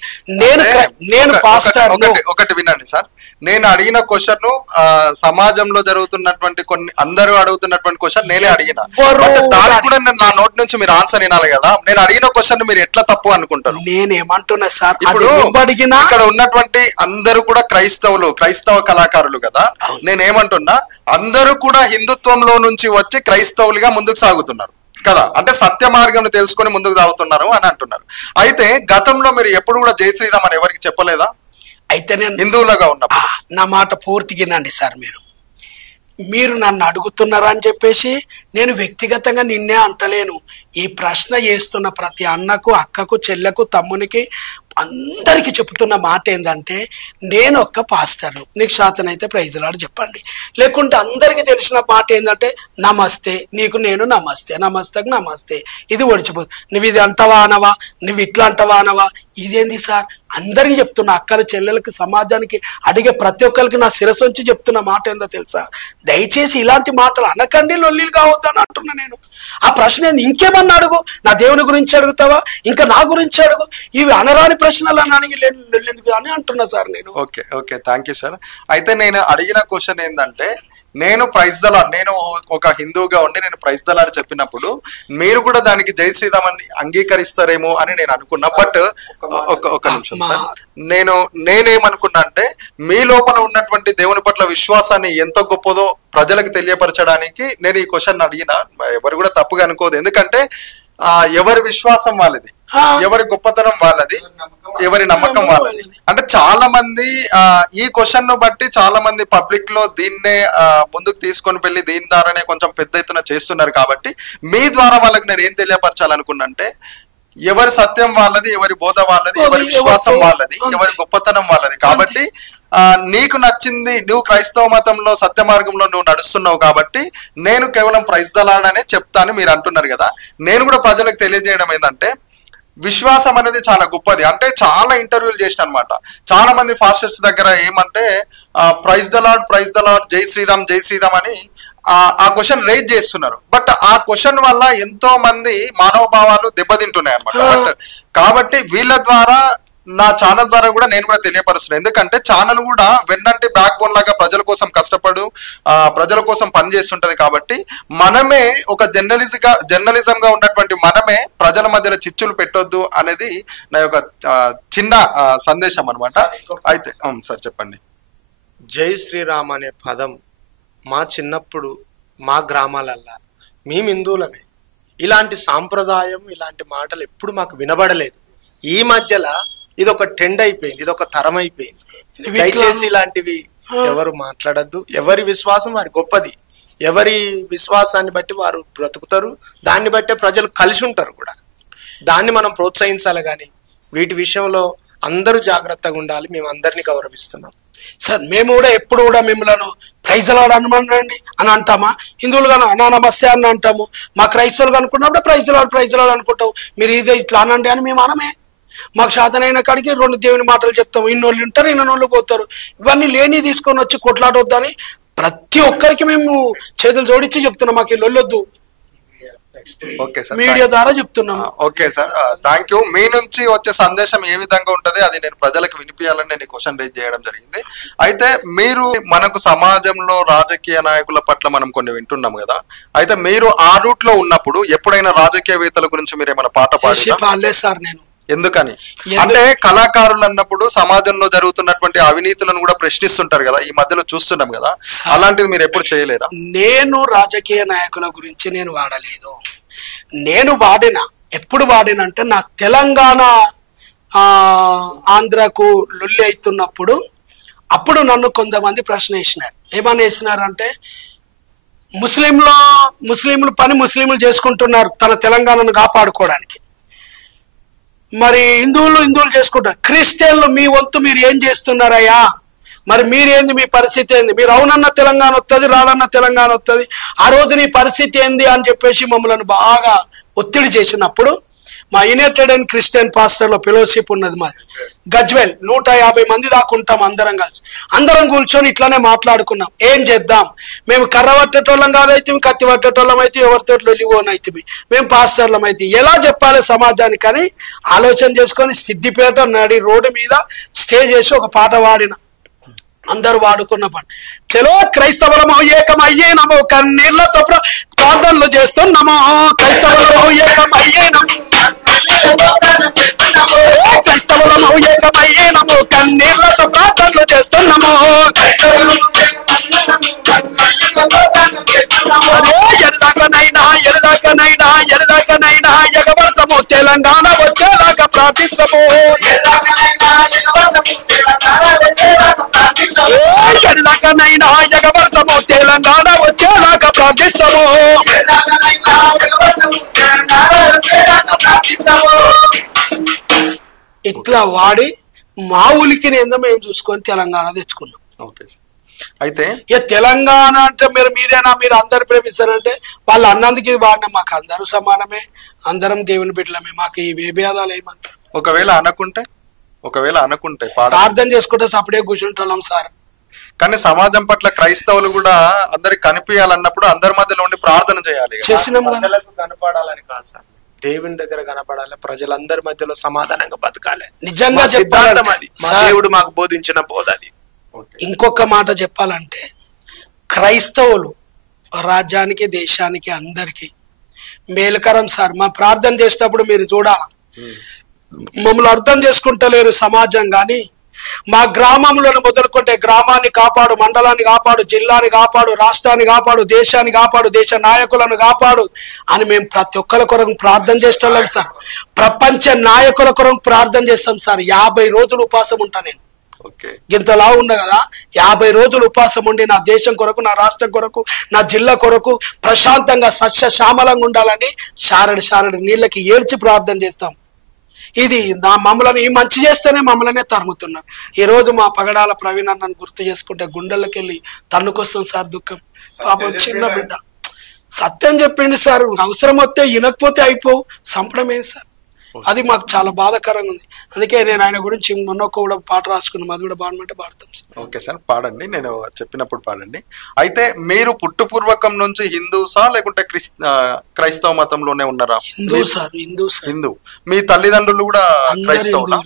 నేను పాస్టర్. ఒకటి వినండి సార్, నేను అడిగిన క్వశ్చన్ సమాజంలో జరుగుతున్నటువంటి కొన్ని అందరూ అడుగుతున్నటువంటి క్వశ్చన్ నేనే అడిగిన. దానికి కూడా నా నోట్ నుంచి మీరు ఆన్సర్ వినాలి కదా. నేను అడిగిన క్వశ్చన్ మీరు ఎట్లా తప్పు అనుకుంటారు? నేనేమంటున్నా సార్, ఇప్పుడు ఇక్కడ ఉన్నటువంటి అందరూ కూడా క్రైస్తవ కళాకారులు కదా. నేనేమంటున్నా, అందరూ కూడా హిందుత్వంలో నుంచి వచ్చి క్రైస్తవులుగా ముందుకు సాగుతున్నారు కదా, అంటే సత్య మార్గం తెలుసుకొని ముందుకు సాగుతున్నారు అని అంటున్నారు. అయితే గతంలో మీరు ఎప్పుడు కూడా జై శ్రీరామ్ అని ఎవరికి చెప్పలేదా? అయితే నేను హిందువులుగా ఉన్నప్పుడు నా మాట పూర్తిగానండి సార్. మీరు నన్ను అడుగుతున్నారా అని చెప్పేసి నేను వ్యక్తిగతంగా నిన్నే అంటలేను. ఈ ప్రశ్న చేస్తున్న ప్రతి అన్నకు, అక్కకు, చెల్లెకు, తమ్మునికి అందరికి చెప్తున్న మాట ఏంటంటే, నేను ఒక్క పాస్టర్ను, నీకు శాతనైతే ప్రైజ్ ది లార్డ్ చెప్పండి. లేకుంటే అందరికి తెలిసిన మాట ఏంటంటే, నమస్తే నీకు, నేను నమస్తే, నమస్తకు నమస్తే. ఇది ఒడిచిపోదు. నువ్వు ఇది అంటవా అనవా, నువ్వు ఇట్లా అంటవా అనవా, ఇదేంది సార్? అందరికి చెప్తున్నా, అక్కల చెల్లెలకి, సమాజానికి అడిగే ప్రతి ఒక్కరికి నా శిరస్సు వచ్చి చెప్తున్న మాట ఏందో తెలుసా? దయచేసి ఇలాంటి మాటలు అనకండి, లొల్లీలు కావద్దని అంటున్నా నేను. ఆ ప్రశ్న ఏంది? ఇంకేమన్నా అడుగు, నా దేవుని గురించి అడుగుతావా, ఇంకా నా గురించి అడుగు. ఇవి అనరాని ప్రశ్నలు అని అడిగి ఎందుకు అని అంటున్నా సార్ నేను. Okay thank you sir. అయితే నేను అడిగిన క్వశ్చన్ ఏంటంటే, నేను ప్రైజ్ ద లార్డ్, నేను ఒక హిందువుగా ఉండి నేను ప్రైజ్ ద లార్డ్ చెప్పినప్పుడు మీరు కూడా దానికి జై శ్రీరామ్ అని అంగీకరిస్తారేమో అని నేను అనుకున్నా. బట్ ఒక నిమిషం సార్, నేనేమనుకున్నా అంటే, మీ లోపల ఉన్నటువంటి దేవుని పట్ల విశ్వాసాన్ని ఎంత గొప్పదో ప్రజలకు తెలియపరచడానికి నేను ఈ క్వశ్చన్ అడిగిన. ఎవరు కూడా తప్పుగా అనుకోదు. ఎందుకంటే ఎవరి విశ్వాసం వాళ్ళది, ఎవరి గొప్పతనం వాళ్ళది, ఎవరి నమ్మకం వాళ్ళది. అంటే చాలా మంది ఈ క్వశ్చన్ ను బట్టి చాలా మంది పబ్లిక్ లో దీన్నే ముందుకు తీసుకొని వెళ్ళి దీని ద్వారానే కొంచెం పెద్ద ఎత్తున చేస్తున్నారు. కాబట్టి మీ ద్వారా వాళ్ళకి నేను ఏం తెలియపరచాలనుకున్నా అంటే, ఎవరి సత్యం వాళ్ళది, ఎవరి బోధ వాళ్ళది, ఎవరి విశ్వాసం వాళ్ళది, ఎవరి గొప్పతనం వాళ్ళది. కాబట్టి నీకు నచ్చింది, నువ్వు క్రైస్తవ మతంలో సత్య మార్గంలో నువ్వు నడుస్తున్నావు కాబట్టి నేను కేవలం ప్రైజ్ ద లార్డ్ అనే చెప్తాను మీరు అంటున్నారు కదా. నేను కూడా ప్రజలకు తెలియజేయడం ఏంటంటే, విశ్వాసం అనేది చాలా గొప్పది. అంటే చాలా ఇంటర్వ్యూలు చేసిన అనమాట. చాలా మంది ఫాస్టర్స్ దగ్గర ఏమంటే praise the lord, praise the lord, జై శ్రీరామ్, జై శ్రీరామ్ అని ఆ క్వశ్చన్ రేజ్ చేస్తున్నారు. బట్ ఆ క్వశ్చన్ వల్ల ఎంతో మంది మానవ భావాలు దెబ్బతింటున్నాయి అనమాట. కాబట్టి వీళ్ళ ద్వారా నా ఛానల్ ద్వారా కూడా నేను కూడా తెలియపరుస్తున్నాను. ఎందుకంటే ఛానల్ కూడా వెన్నంటి బ్యాక్ బోన్ లాగా ప్రజల కోసం కష్టపడు ప్రజల కోసం పనిచేస్తుంటది. కాబట్టి మనమే ఒక జర్నలిజం గా ఉన్నటువంటి మనమే ప్రజల మధ్యలో చిచ్చులు పెట్టొద్దు అనేది నా యొక్క చిన్న సందేశం అన్నమాట. అయితే సార్ చెప్పండి. జై శ్రీరామ్ అనే పదం మా చిన్నప్పుడు మా గ్రామాలల్లా మేము హిందువులమే, ఇలాంటి సాంప్రదాయం ఇలాంటి మాటలు ఎప్పుడు మాకు వినబడలేదు. ఈ మధ్యలో ఇది ఒక ట్రెండ్ అయిపోయింది, ఇది ఒక తరం అయిపోయింది. దయచేసి ఇలాంటివి ఎవరు మాట్లాడద్దు. ఎవరి విశ్వాసం వారి గొప్పది, ఎవరి విశ్వాసాన్ని బట్టి వారు బ్రతుకుతారు, దాన్ని బట్టే ప్రజలు కలిసి ఉంటారు కూడా. దాన్ని మనం ప్రోత్సహించాలి. కానీ వీటి విషయంలో అందరూ జాగ్రత్తగా ఉండాలి. మేము అందరినీ గౌరవిస్తున్నాం సార్. మేము కూడా ఎప్పుడు కూడా మిమ్మల్ని ప్రైజ్లాడు అనమండి అని అంటామా? హిందువులు కానీ అనా నమస్తే అని అంటాము. మా క్రైస్తవులు అనుకున్నప్పుడు ప్రైజ్లాడు అనుకుంటాం. మీరు ఇది ఇట్లా అనండి అని మేము అనమే. మాకు శాతనైన కాడికి 2 దేవుని మాటలు చెప్తాము. ఇన్నోళ్ళు ఉంటారు, ఇన్నోళ్ళు పోతారు. ఇవన్నీ లేని తీసుకొని వచ్చి కొట్లాడొద్దని ప్రతి ఒక్కరికి మేము చేతులు జోడించి చెప్తున్నాం. మాకు లొల్లొద్దు, ఓకే సార్, మీడియా ద్వారా చెప్తున్నాము. Okay sir, thank you. మీ నుంచి వచ్చే సందేశం ఏ విధంగా ఉంటది అది నేను ప్రజలకు వినిపించాలని నేను క్వశ్చన్ రేజ్ చేయడం జరిగింది. అయితే మీరు మనకు సమాజంలో రాజకీయ నాయకుల పట్ల మనం కొన్ని వింటున్నాం కదా, అయితే మీరు ఆ రూట్ లో ఉన్నప్పుడు ఎప్పుడైనా రాజకీయవేత్తల గురించి మీరు ఏమైనా పాట పాడలేదు సార్. నేను ఎందుకని అంటే కళాకారులు అన్నప్పుడు సమాజంలో జరుగుతున్నటువంటి అవినీతులను కూడా ప్రశ్నిస్తుంటారు కదా, ఈ మధ్యలో చూస్తున్నాం కదా, అలాంటిది మీరు ఎప్పుడు చేయలేరా? నేను రాజకీయ నాయకుల గురించి నేను వాడలేదు. నేను ఎప్పుడు వాడినంటే నా తెలంగాణ ఆంధ్రకు లొల్లి అవుతున్నప్పుడు అప్పుడు నన్ను కొంతమంది ప్రశ్న వేసినారు. ఏమని వేసినారంటే, ముస్లింలు పని ముస్లింలు చేసుకుంటున్నారు తన తెలంగాణను కాపాడుకోవడానికి, మరి హిందువులు చేసుకుంటారు. క్రిస్టియన్లు మీ వంతు మీరు ఏం చేస్తున్నారయ్యా, మరి మీరేంది, మీ పరిస్థితి ఏంది? మీరు అవునన్న తెలంగాణ వస్తుంది, రాదన్న తెలంగాణ వస్తుంది, ఆ రోజు నీ పరిస్థితి ఏంది అని చెప్పేసి మమ్మల్ని బాగా ఒత్తిడి చేసినప్పుడు మా యునైటెడ్ అండ్ క్రిస్టియన్ పాస్టర్లో ఫెలోషిప్ ఉన్నది మాది గజ్వెల్, 150 మంది దాకుంటాం. అందరం కూర్చొని ఇట్లానే మాట్లాడుకున్నాం, ఏం చేద్దాం, మేము కర్ర పట్టేటోళ్ళం కాదైతే, కత్తి పట్టేటోళ్ళం అయితే, ఎవరితో లొల్లిగోనైతే, మేము పాస్టర్లం అయితే, ఎలా చెప్పాలి సమాజానికి అని ఆలోచన చేసుకొని సిద్దిపేట నడి రోడ్డు మీద స్టే చేసి ఒక పాట వాడిన. అందరూ వాడుకున్న పాట, చలో క్రైస్తవులమో ఏకమయ్యే నమో, కన్నీళ్లతో ప్రార్థనలు చేస్తున్నామో, క్రైస్తవులమో ఏకమయ్యే నమో, క్రైస్తవులమో ఏకమయ్యే నమో, కన్నీళ్లతో ప్రార్థనలు చేస్తున్నామో, ఎడదాకనైనా ఎగబడతాము, తెలంగాణ వచ్చేలాగా ప్రార్థిస్తాము, ఎడదాకనైనా ఎగబడతాము, తెలంగాణ వచ్చేలాగా ప్రార్థిస్తాము. ఇట్లా వాడి మా ఉలికిని ఏందో మేము చూసుకొని తెలంగాణ తెచ్చుకున్నాం. ఓకే సార్, అయితే తెలంగాణ అంటే మీరేనా, మీరు అందరు ప్రేమిస్తారంటే వాళ్ళు అన్నందుకు ఇది వాడినా, మాకు అందరూ సమానమే, అందరం దేవుని బిడ్డలమే, మాకు ఈ భేదాలు ఏమంటారు? ఒకవేళ అనుకుంటే ప్రార్థన చేసుకుంటే అప్పుడే కూర్చుంటున్నాం సార్. కానీ సమాజం పట్ల క్రైస్తవులు కూడా అందరికి కనిపించాలన్నప్పుడు అందరి మధ్యలో ఉండి ప్రార్థన చేయాలి. చేసినాం కదా, కనపడాలని కాదు సార్, దేవుని దగ్గర కనపడాలి, ప్రజలందరి మధ్యలో సమాధానంగా బతకాలి. నిజంగా సిద్ధాంతం అది, మా దేవుడు మాకు బోధించిన బోధ అది. ఇంకొక మాట చెప్పాలంటే, క్రైస్తవులు రాజ్యానికి, దేశానికి, అందరికి మేలుకరం సార్. మా ప్రార్థన చేసేటప్పుడు మీరు చూడాలి, మమ్మల్ని అర్థం చేసుకుంటలేరు సమాజం. కానీ మా గ్రామంలో మొదలుకుంటే గ్రామాన్ని కాపాడు, మండలాన్ని కాపాడు, జిల్లాని కాపాడు, రాష్ట్రాన్ని కాపాడు, దేశాన్ని కాపాడు, దేశ నాయకులను కాపాడు అని మేము ప్రతి ఒక్కరి కొరకు ప్రార్థన చేస్తున్నాం సార్. ప్రపంచ నాయకుల కొరకు ప్రార్థన చేస్తాం సార్. 50 రోజులు ఉపవాసం ఉంటా నేను. ఇంతలా ఉండ కదా, 50 రోజులు ఉపవాసం ఉండి నా దేశం కొరకు, నా రాష్ట్రం కొరకు, నా జిల్లా కొరకు ప్రశాంతంగా సస్య శ్యామలంగా ఉండాలని శారడి నీళ్ళకి ఏడ్చి ప్రార్థన చేస్తాం. ఇది మమ్మల్ని ఈ మంచి చేస్తేనే మమ్మల్నే తరుముతున్నారు. ఈ రోజు మా పగడాల ప్రవీణ్ అన్నను గుర్తు చేసుకుంటే గుండెల్లోకి వెళ్ళి తన్నుకొస్తాం సార్. దుఃఖం, పాపం చిన్న బిడ్డ సత్యం చెప్పింది సార్. అవసరం వస్తే వినకపోతే అయిపోవు, చంపడం ఏం సార్? అది మాకు చాలా బాధాకరంగా ఉంది. అందుకే నేను ఆయన గురించి మొన్న కూడా పాట రాసుకున్నాం, అది కూడా పాడమంటే పాడతాం. ఓకే సార్, పాడండి, నేను చెప్పినప్పుడు పాడండి. అయితే మీరు పుట్టుపూర్వకం నుంచి హిందూసా లేకుంటే క్రైస్తవ మతంలోనే ఉన్నారా? హిందూ. మీ తల్లిదండ్రులు కూడా క్రైస్తవులా?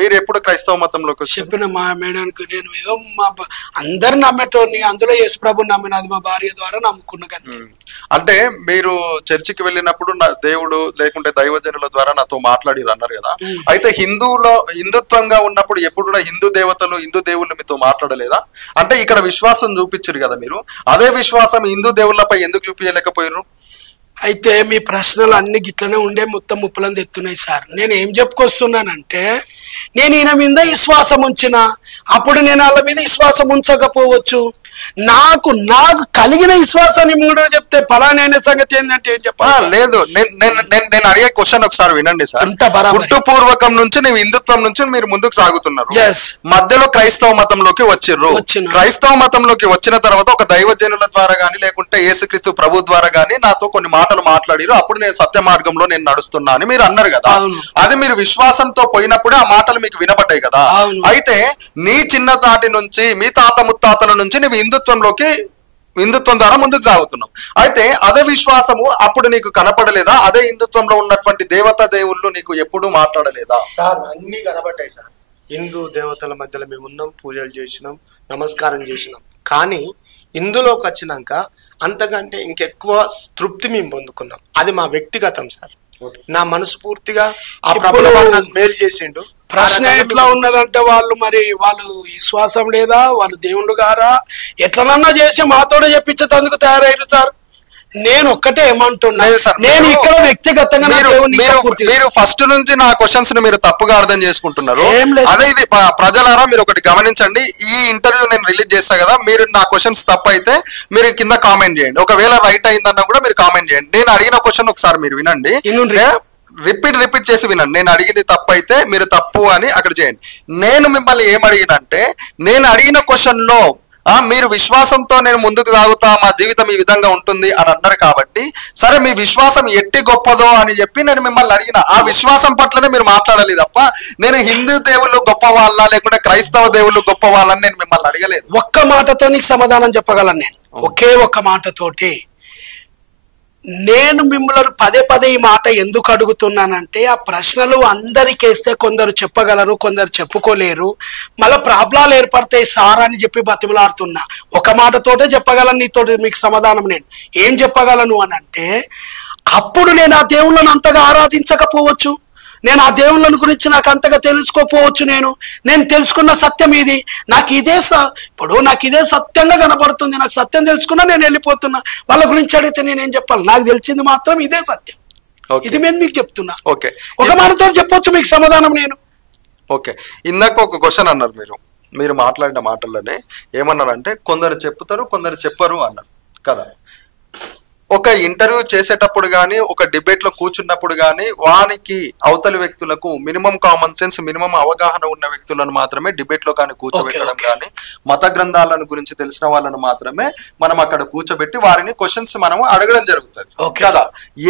మీరు ఎప్పుడు క్రైస్తవ మతంలోకి చెప్పిన మా మేడానికి నేను ఏదో మా అందరు నమ్మేటోని, అందులో యేసు ప్రభుని నమ్మిన, అది మా భార్య ద్వారా నమ్ముకున్నా కదా. అంటే మీరు చర్చికి వెళ్ళినప్పుడు నా దేవుడు లేకుంటే దైవజనుల ద్వారా నాతో మాట్లాడిరు అన్నారు కదా. అయితే హిందుత్వంగా ఉన్నప్పుడు ఎప్పుడు కూడా హిందూ దేవతలు హిందూ దేవుళ్ళు మీతో మాట్లాడలేదా? అంటే ఇక్కడ విశ్వాసం చూపించారు కదా మీరు, అదే విశ్వాసం హిందూ దేవుళ్ళపై ఎందుకు చూపించలేకపోయారు? అయితే మీ ప్రశ్నలు అన్ని గిట్లనే ఉండే మొత్తం ముప్పులను తెస్తున్నాయి సార్. నేను ఏం చెప్పుకొస్తున్నానంటే, నేను ఈయన మీద విశ్వాసం ఉంచిన, అప్పుడు నేను వాళ్ళ మీద విశ్వాసం ఉంచకపోవచ్చు. నాకు కలిగిన విశ్వాసాన్ని మూడో చెప్తే ఫలానైన సంగతి ఏంటంటే ఏం చెప్పాలి? లేదు, నేను అడిగే క్వశ్చన్ ఒకసారి వినండి సార్. పుట్టుపూర్వకం నుంచి నువ్వు హిందుత్వం నుంచి మీరు ముందుకు సాగుతున్నారు, మధ్యలో క్రైస్తవ మతంలోకి వచ్చిర్రు. క్రైస్తవ మతంలోకి వచ్చిన తర్వాత ఒక దైవజనుల ద్వారా గానీ లేకుంటే యేసుక్రీస్తు ప్రభు ద్వారా గానీ నాతో కొన్ని మాటలు మాట్లాడిరు, అప్పుడు నేను సత్య మార్గంలో నేను నడుస్తున్నా అని మీరు అన్నారు కదా. అది మీరు విశ్వాసంతో పోయినప్పుడే ఆ మాటలు మీకు వినబడ్డాయి కదా. అయితే నీ చిన్ననాటి నుంచి మీ తాత ముత్తాతల నుంచి నువ్వు హిందుత్వం ద్వారా ముందుకు సాగుతున్నావు. అయితే అదే విశ్వాసము అప్పుడు నీకు కనపడలేదా? అదే హిందుత్వంలో ఉన్నటువంటి దేవతా దేవుళ్ళు నీకు ఎప్పుడు మాట్లాడలేదా? సార్ అన్ని కనబడ్డాయి సార్. హిందూ దేవతల మధ్యలో మేము ఉన్నాం, పూజలు చేసినాం, నమస్కారం చేసినాం. కానీ ఇందులోకి వచ్చినాక అంతకంటే ఇంకెక్కువ తృప్తి మేము పొందుకున్నాం. అది మా వ్యక్తిగతం సార్. నా మనసు పూర్తిగా ఆ ప్రభువు నాకు మేలు చేసిండు. ప్రశ్న ఎట్లా ఉన్నదంటే, వాళ్ళు విశ్వాసం లేదా, వాళ్ళు దేవుడు గారా, ఎట్లనన్నా చేసి మాతోనే చెప్పించేందుకు తయారయ్యారు సార్. నేను ఒక్కటే ఏమంటున్నా, నేను ఇక్కడ వ్యక్తిగతంగా మీరు ఫస్ట్ నుంచి నా క్వశ్చన్స్ ని మీరు తప్పుగా అర్థం చేసుకుంటున్నారు. అదే ఇది ప్రజలారా మీరు ఒకటి గమనించండి. ఈ ఇంటర్వ్యూ నేను రిలీజ్ చేస్తా కదా, మీరు నా క్వశ్చన్స్ తప్పు అయితే మీరు కింద కామెంట్ చేయండి, ఒకవేళ రైట్ అయిందన్నా కూడా మీరు కామెంట్ చేయండి. నేను అడిగిన క్వశ్చన్ ఒకసారి మీరు వినండి, రిపీట్ చేసి వినండి. నేను అడిగింది తప్పు అయితే మీరు తప్పు అని అక్కడ చేయండి. నేను మిమ్మల్ని ఏమడిగినంటే, నేను అడిగిన క్వశ్చన్ లో మీరు విశ్వాసంతో నేను ముందుకు సాగుతా, మా జీవితం ఈ విధంగా ఉంటుంది అని అన్నారు కాబట్టి, సరే మీ విశ్వాసం ఎట్టి గొప్పదో అని చెప్పి నేను మిమ్మల్ని అడిగిన. ఆ విశ్వాసం పట్లనే మీరు మాట్లాడాలి తప్ప నేను హిందూ దేవుళ్ళు గొప్ప వాళ్ళ లేకుంటే క్రైస్తవ దేవుళ్ళు గొప్ప వాళ్ళని నేను మిమ్మల్ని అడగలేదు. ఒక్క మాటతో నీకు సమాధానం చెప్పగలను నేను, ఒకే ఒక్క మాటతోటి. నేను మిమ్మల్ని పదే ఈ మాట ఎందుకు అడుగుతున్నానంటే, ఆ ప్రశ్నలు అందరికేస్తే కొందరు చెప్పగలరు, కొందరు చెప్పుకోలేరు, మళ్ళీ ప్రాబ్లాలు ఏర్పడతాయి సార్ అని చెప్పి బతిమలాడుతున్నా. ఒక మాటతోటే చెప్పగలను నీతోటి మీకు సమాధానం. నేను ఏం చెప్పగలను అని అంటే, అప్పుడు నేను ఆ దేవుళ్ళను అంతగా ఆరాధించకపోవచ్చు, నేను ఆ దేవుళ్ళని గురించి నాకు అంతగా తెలుసుకోపోవచ్చు. నేను తెలుసుకున్న సత్యం ఇది, నాకు ఇదే సత్యంగా కనపడుతుంది. నాకు సత్యం తెలుసుకున్నా నేను వెళ్ళిపోతున్నా. వాళ్ళ గురించి అడిగితే నేనేం చెప్పాలి? నాకు తెలిసింది మాత్రం ఇదే సత్యం. ఇది నేను మీకు చెప్తున్నా. ఓకే, ఒక మాటతో చెప్పొచ్చు మీకు సమాధానం నేను. ఓకే, ఇందాక ఒక క్వశ్చన్ అన్నారు మీరు మాట్లాడిన మాటల్లోనే ఏమన్నారంటే, కొందరు చెప్తారు కొందరు చెప్పరు అన్నారు కదా. ఒక ఇంటర్వ్యూ చేసేటప్పుడు గానీ, ఒక డిబేట్ లో కూర్చున్నప్పుడు గానీ, వానికి అవతలి వ్యక్తులకు మినిమం కామన్ సెన్స్, మినిమం అవగాహన ఉన్న వ్యక్తులను మాత్రమే డిబేట్ లో కానీ కూర్చోబెట్టడం కానీ, మత గ్రంథాలను గురించి తెలిసిన వాళ్ళను మాత్రమే మనం అక్కడ కూర్చోబెట్టి వారిని క్వశ్చన్స్ మనం అడగడం జరుగుతుంది కదా.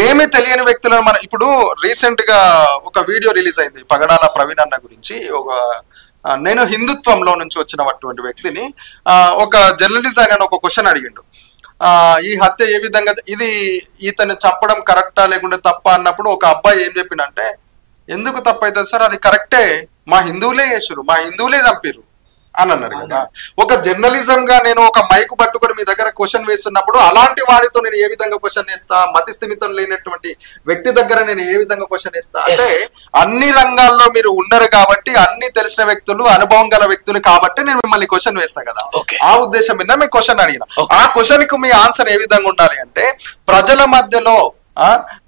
ఏమి తెలియని వ్యక్తులను మనం ఇప్పుడు రీసెంట్ గా ఒక వీడియో రిలీజ్ అయింది పగడాల ప్రవీణ్ అన్న గురించి. నేను హిందుత్వంలో నుంచి వచ్చినటువంటి వ్యక్తిని ఒక జర్నలిస్ట్ ఆయన ఒక క్వశ్చన్ అడిగిండు. ఈ హత్య ఏ విధంగా, ఇది ఇతను చంపడం కరెక్టా లేకుంటే తప్ప అన్నప్పుడు ఒక అబ్బాయి ఏం చెప్పిండంటే, ఎందుకు తప్పైతుంది సార్, అది కరెక్టే, మా హిందువులే చేసిరు, మా హిందువులే చంపిరు అని అన్నారు కదా. ఒక జర్నలిజం గా నేను ఒక మైక్ పట్టుకొని మీ దగ్గర క్వశ్చన్ వేస్తున్నప్పుడు అలాంటి వాడితో నేను ఏ విధంగా క్వశ్చన్ వేస్తా? మతి స్థిమితం లేనటువంటి వ్యక్తి దగ్గర నేను ఏ విధంగా క్వశ్చన్ వేస్తా? అంటే అన్ని రంగాల్లో మీరు ఉండరు కాబట్టి, అన్ని తెలిసిన వ్యక్తులు, అనుభవం గల వ్యక్తులు కాబట్టి నేను మిమ్మల్ని క్వశ్చన్ వేస్తా కదా. ఆ ఉద్దేశం మీద మీ క్వశ్చన్ అడిగిన. ఆ క్వశ్చన్ కు మీ ఆన్సర్ ఏ విధంగా ఉండాలి అంటే, ప్రజల మధ్యలో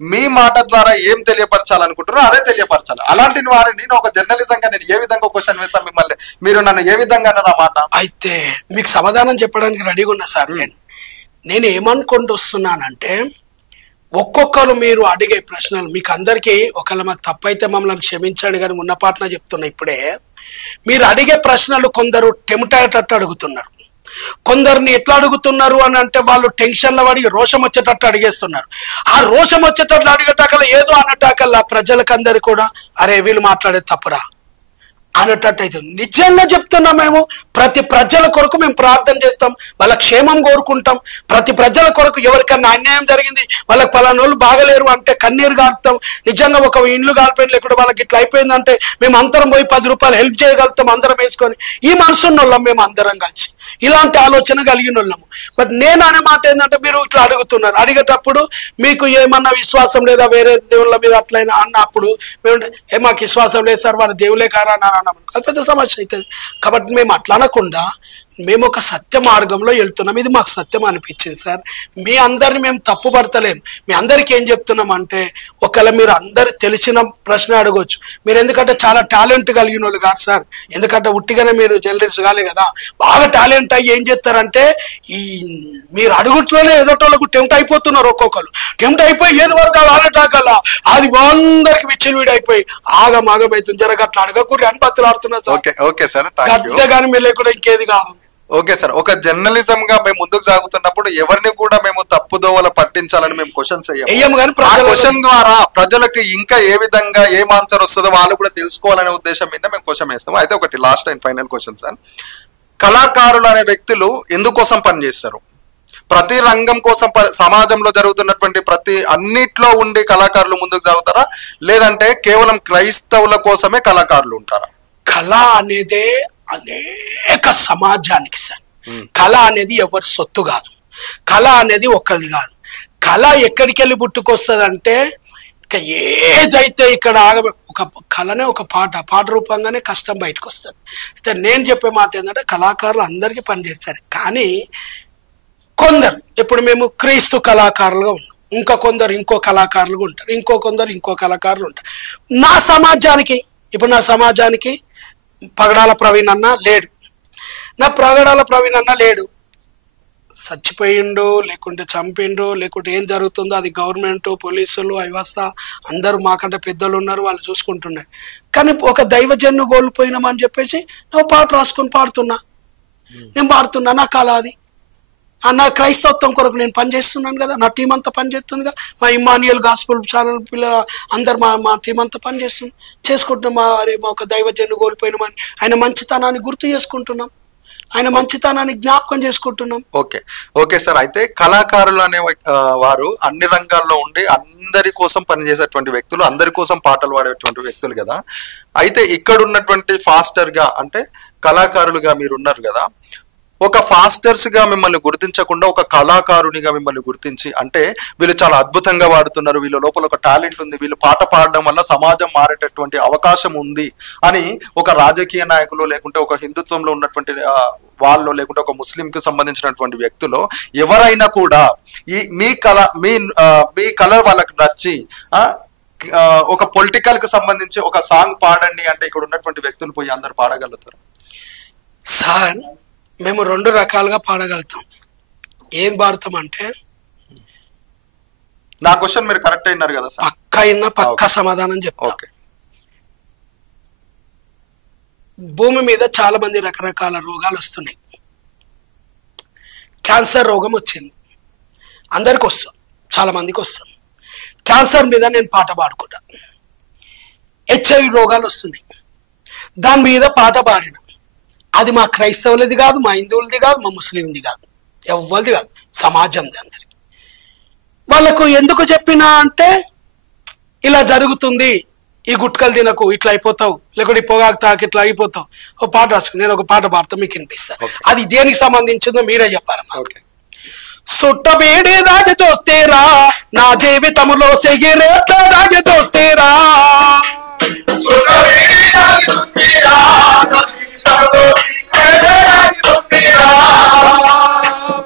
మీ మాట ద్వారా ఏం తెలియపరచాలనుకుంటారో అదే తెలియపరచాలి. అలాంటి వారిని నేను ఒక జర్నలిజం గా నేను ఏ విధంగా క్వశ్చన్ వేస్తాను మిమ్మల్ని, మీరు నన్ను ఏ విధంగా అన్నారు ఆ మాట? అయితే మీకు సమాధానం చెప్పడానికి రెడీగా ఉన్నా సార్. నేను ఏమనుకుంటూ వస్తున్నానంటే, ఒక్కొక్కరు మీరు అడిగే ప్రశ్నలు మీకు అందరికీ ఒకవేళ మాకు తప్పైతే మమ్మల్ని క్షమించండి కానీ ఉన్నపాటున చెప్తున్నా. ఇప్పుడే మీరు అడిగే ప్రశ్నలు కొందరు టెంప్ట్ అయ్యేటట్టు అడుగుతున్నారు. కొందరిని ఎట్లా అడుగుతున్నారు అని అంటే వాళ్ళు టెన్షన్లో పడి రోషం వచ్చేటట్టు అడిగేస్తున్నారు. ఆ రోషం వచ్చేటట్లు అడిగేటాకల్లా ఏదో అన్నటాకల్లా ప్రజలకందరు కూడా అరే వీళ్ళు మాట్లాడే తప్పురా అన్నట్టు అయితే నిజంగా చెప్తున్నాం. మేము ప్రతి ప్రజల కొరకు మేము ప్రార్థన చేస్తాం, వాళ్ళ క్షేమం కోరుకుంటాం. ప్రతి ప్రజల కొరకు ఎవరికన్నా అన్యాయం జరిగింది, వాళ్ళకి పలానోళ్ళు బాగలేరు అంటే కన్నీరు గారుతాం. నిజంగా ఒక ఇండ్లు కాలిపోయిన లేకుండా వాళ్ళకి ఇట్లా అయిపోయిందంటే మేము అందరం పోయి 10 రూపాయలు హెల్ప్ చేయగలుగుతాం అందరం వేసుకొని. ఈ మనసున్న వాళ్ళం మేము అందరం కలిసి, ఇలాంటి ఆలోచన కలిగిన వాళ్ళము. బట్ నేను అనే మాట ఏంటంటే మీరు ఇట్లా అడుగుతున్నారు, అడిగేటప్పుడు మీకు ఏమన్నా విశ్వాసం లేదా వేరే దేవుళ్ళ మీద అట్లయినా అన్నప్పుడు మేము మాకు విశ్వాసం లేదు సార్ వాళ్ళ దేవులే కారా అని అన్నప్పుడు అది పెద్ద సమస్య అవుతుంది. కాబట్టి మేము అట్లా అనకుండా మేము ఒక సత్య మార్గంలో వెళ్తున్నాం. ఇది మాకు సత్యం అనిపించింది సార్. మీ అందరిని మేము తప్పు పడతలేం. మీ అందరికి ఏం చెప్తున్నాం అంటే ఒకవేళ మీరు అందరు తెలిసిన ప్రశ్న అడగవచ్చు. మీరు ఎందుకంటే చాలా టాలెంట్ కలిగిన వాళ్ళు కాదు సార్, ఎందుకంటే ఉట్టిగానే మీరు జర్నలిస్ట్ కాలే కదా, బాగా టాలెంట్ అయ్యి ఏం చేస్తారంటే ఈ మీరు అడుగుట్లోనే ఎదటోళ్ళకు టెంప్ట్ అయిపోతున్నారు. ఒక్కొక్కరు టెంప్ట్ అయిపోయి ఏది వరకు ఆడటాకల్లా అది అందరికి విచ్చలవిడి అయిపోయి ఆగమాగమైతుంది. జరగట్లా అడగకూరి అని బతులాడుతున్నారు సార్. గద్దెగాని మీరు లేకుండా ఇంకేది కాదు. ఓకే సార్, ఒక జర్నలిజం గా మేము ముందుకు సాగుతున్నప్పుడు ఎవరిని కూడా మేము తప్పుదోవల పట్టించాలని మేము క్వశ్చన్స్ అయ్యాము. క్వశ్చన్ ద్వారా ప్రజలకు ఇంకా ఏ విధంగా ఏం ఆన్సర్ వస్తుందో వాళ్ళు కూడా తెలుసుకోవాలనే ఉద్దేశం మీద మేము క్వశ్చన్ వేస్తాము. అయితే ఒకటి last and final question sir, కళాకారులు అనే వ్యక్తులు ఎందుకోసం పనిచేస్తారు? ప్రతి రంగం కోసం సమాజంలో జరుగుతున్నటువంటి ప్రతి అన్నిట్లో ఉండి కళాకారులు ముందుకు సాగుతారా, లేదంటే కేవలం క్రైస్తవుల కోసమే కళాకారులు ఉంటారా? కళ అనేదే అనేక సమాజానికి సార్. కళ అనేది ఎవరి సొత్తు కాదు, కళ అనేది ఒకరిది కాదు. కళ ఎక్కడికి వెళ్ళి పుట్టుకొస్తుంది అంటే ఇక ఏదైతే ఇక్కడ ఒక కళనే ఒక పాట రూపంగానే కష్టం బయటకు వస్తుంది. అయితే నేను చెప్పే మాట ఏంటంటే కళాకారులు అందరికీ పనిచేస్తారు, కానీ కొందరు ఇప్పుడు మేము క్రీస్తు కళాకారులుగా ఉన్నాం, ఇంకా కొందరు ఇంకో కళాకారులుగా ఉంటారు, కొందరు ఇంకో కళాకారులు ఉంటారు. నా సమాజానికి పగడాల ప్రవీణ్ అన్న లేడు, నా పగడాల ప్రవీణ్ అన్న లేడు, చచ్చిపోయిండు లేకుంటే చంపిండు లేకుంటే ఏం జరుగుతుందో అది గవర్నమెంట్ పోలీసులు వ్యవస్థ అందరూ మాకంటే పెద్దలు ఉన్నారు వాళ్ళు చూసుకుంటున్నారు. కానీ ఒక దైవజన్ను కోల్పోయినామని చెప్పేసి నువ్వు పాట రాసుకొని పాడుతున్నా, నేను పాడుతున్నా, నా కళ అది. నా క్రైస్తవత్వం కొరకు నేను పనిచేస్తున్నాను కదా, నా టీం అంతా పనిచేస్తుంది కదా, మా ఇమ్మాన్యుయల్ గాస్పుల్ ఛానల్ పిల్లలు అందరు మా టీం అంతా పనిచేస్తుంది, చేసుకుంటున్నాం. మా ఒక దైవజన్ను కోల్పోయినామని ఆయన మంచితనాన్ని గుర్తు చేసుకుంటున్నాం, ఆయన మంచితనాన్ని జ్ఞాపకం చేసుకుంటున్నాం. ఓకే సార్, అయితే కళాకారులు అనే వారు అన్ని రంగాల్లో ఉండి అందరి కోసం పనిచేసేటువంటి వ్యక్తులు, అందరి కోసం పాటలు పాడేటువంటి వ్యక్తులు కదా. అయితే ఇక్కడ ఉన్నటువంటి ఫాస్టర్ గా అంటే కళాకారులుగా మీరు ఉన్నారు కదా, ఒక ఫాస్టర్స్ గా మిమ్మల్ని గుర్తించకుండా ఒక కళాకారునిగా మిమ్మల్ని గుర్తించి అంటే వీళ్ళు చాలా అద్భుతంగా పాడుతున్నారు, వీళ్ళ లోపల ఒక టాలెంట్ ఉంది, వీళ్ళు పాట పాడడం వల్ల సమాజం మారేటటువంటి అవకాశం ఉంది అని ఒక రాజకీయ నాయకులు లేకుంటే ఒక హిందుత్వంలో ఉన్నటువంటి వాళ్ళు లేకుంటే ఒక ముస్లిం కి సంబంధించినటువంటి వ్యక్తులు ఎవరైనా కూడా మీ కళ వాళ్ళకి నచ్చి ఒక పొలిటికల్ కి సంబంధించి ఒక సాంగ్ పాడండి అంటే ఇక్కడ ఉన్నటువంటి వ్యక్తులు పోయి అందరు పాడగలుగుతారు సార్? మేము 2 రకాలుగా పాడగలుగుతాం. ఏం పాడతాం అంటే, నా క్వశ్చన్ మీరు కరెక్ట్ అయినారు కదా సార్, పక్కా సమాధానం చెప్తా. భూమి మీద చాలా మంది రకరకాల రోగాలు వస్తున్నాయి. క్యాన్సర్ రోగం వచ్చింది, అందరికి వస్తుంది, చాలా మందికి వస్తుంది. క్యాన్సర్ మీద నేను పాట పాడుకుంటా. HIV రోగాలు వస్తున్నాయి, దాని మీద పాట పాడిన. అది మా క్రైస్తవులది కాదు, మా హిందువులది కాదు, మా ముస్లింది కాదు, ఎవరిది కాదు, సమాజంది అందరికి. వాళ్ళకు ఎందుకు చెప్పినా అంటే ఇలా జరుగుతుంది, ఈ గుట్కలు తినకు ఇట్లా అయిపోతావు, లేకుంటే ఈ పొగాకు తాకి ఇట్లా అయిపోతావు, ఓ పాట రాసుకుని నేను ఒక పాట పాడతా మీకు వినిపిస్తాను. అది దేనికి సంబంధించిందో మీరే చెప్పాలి. సుట్టబేడే దాగి చూస్తేరా నా జీవితములో సిగరెట్ల దాగి చూస్తేరా,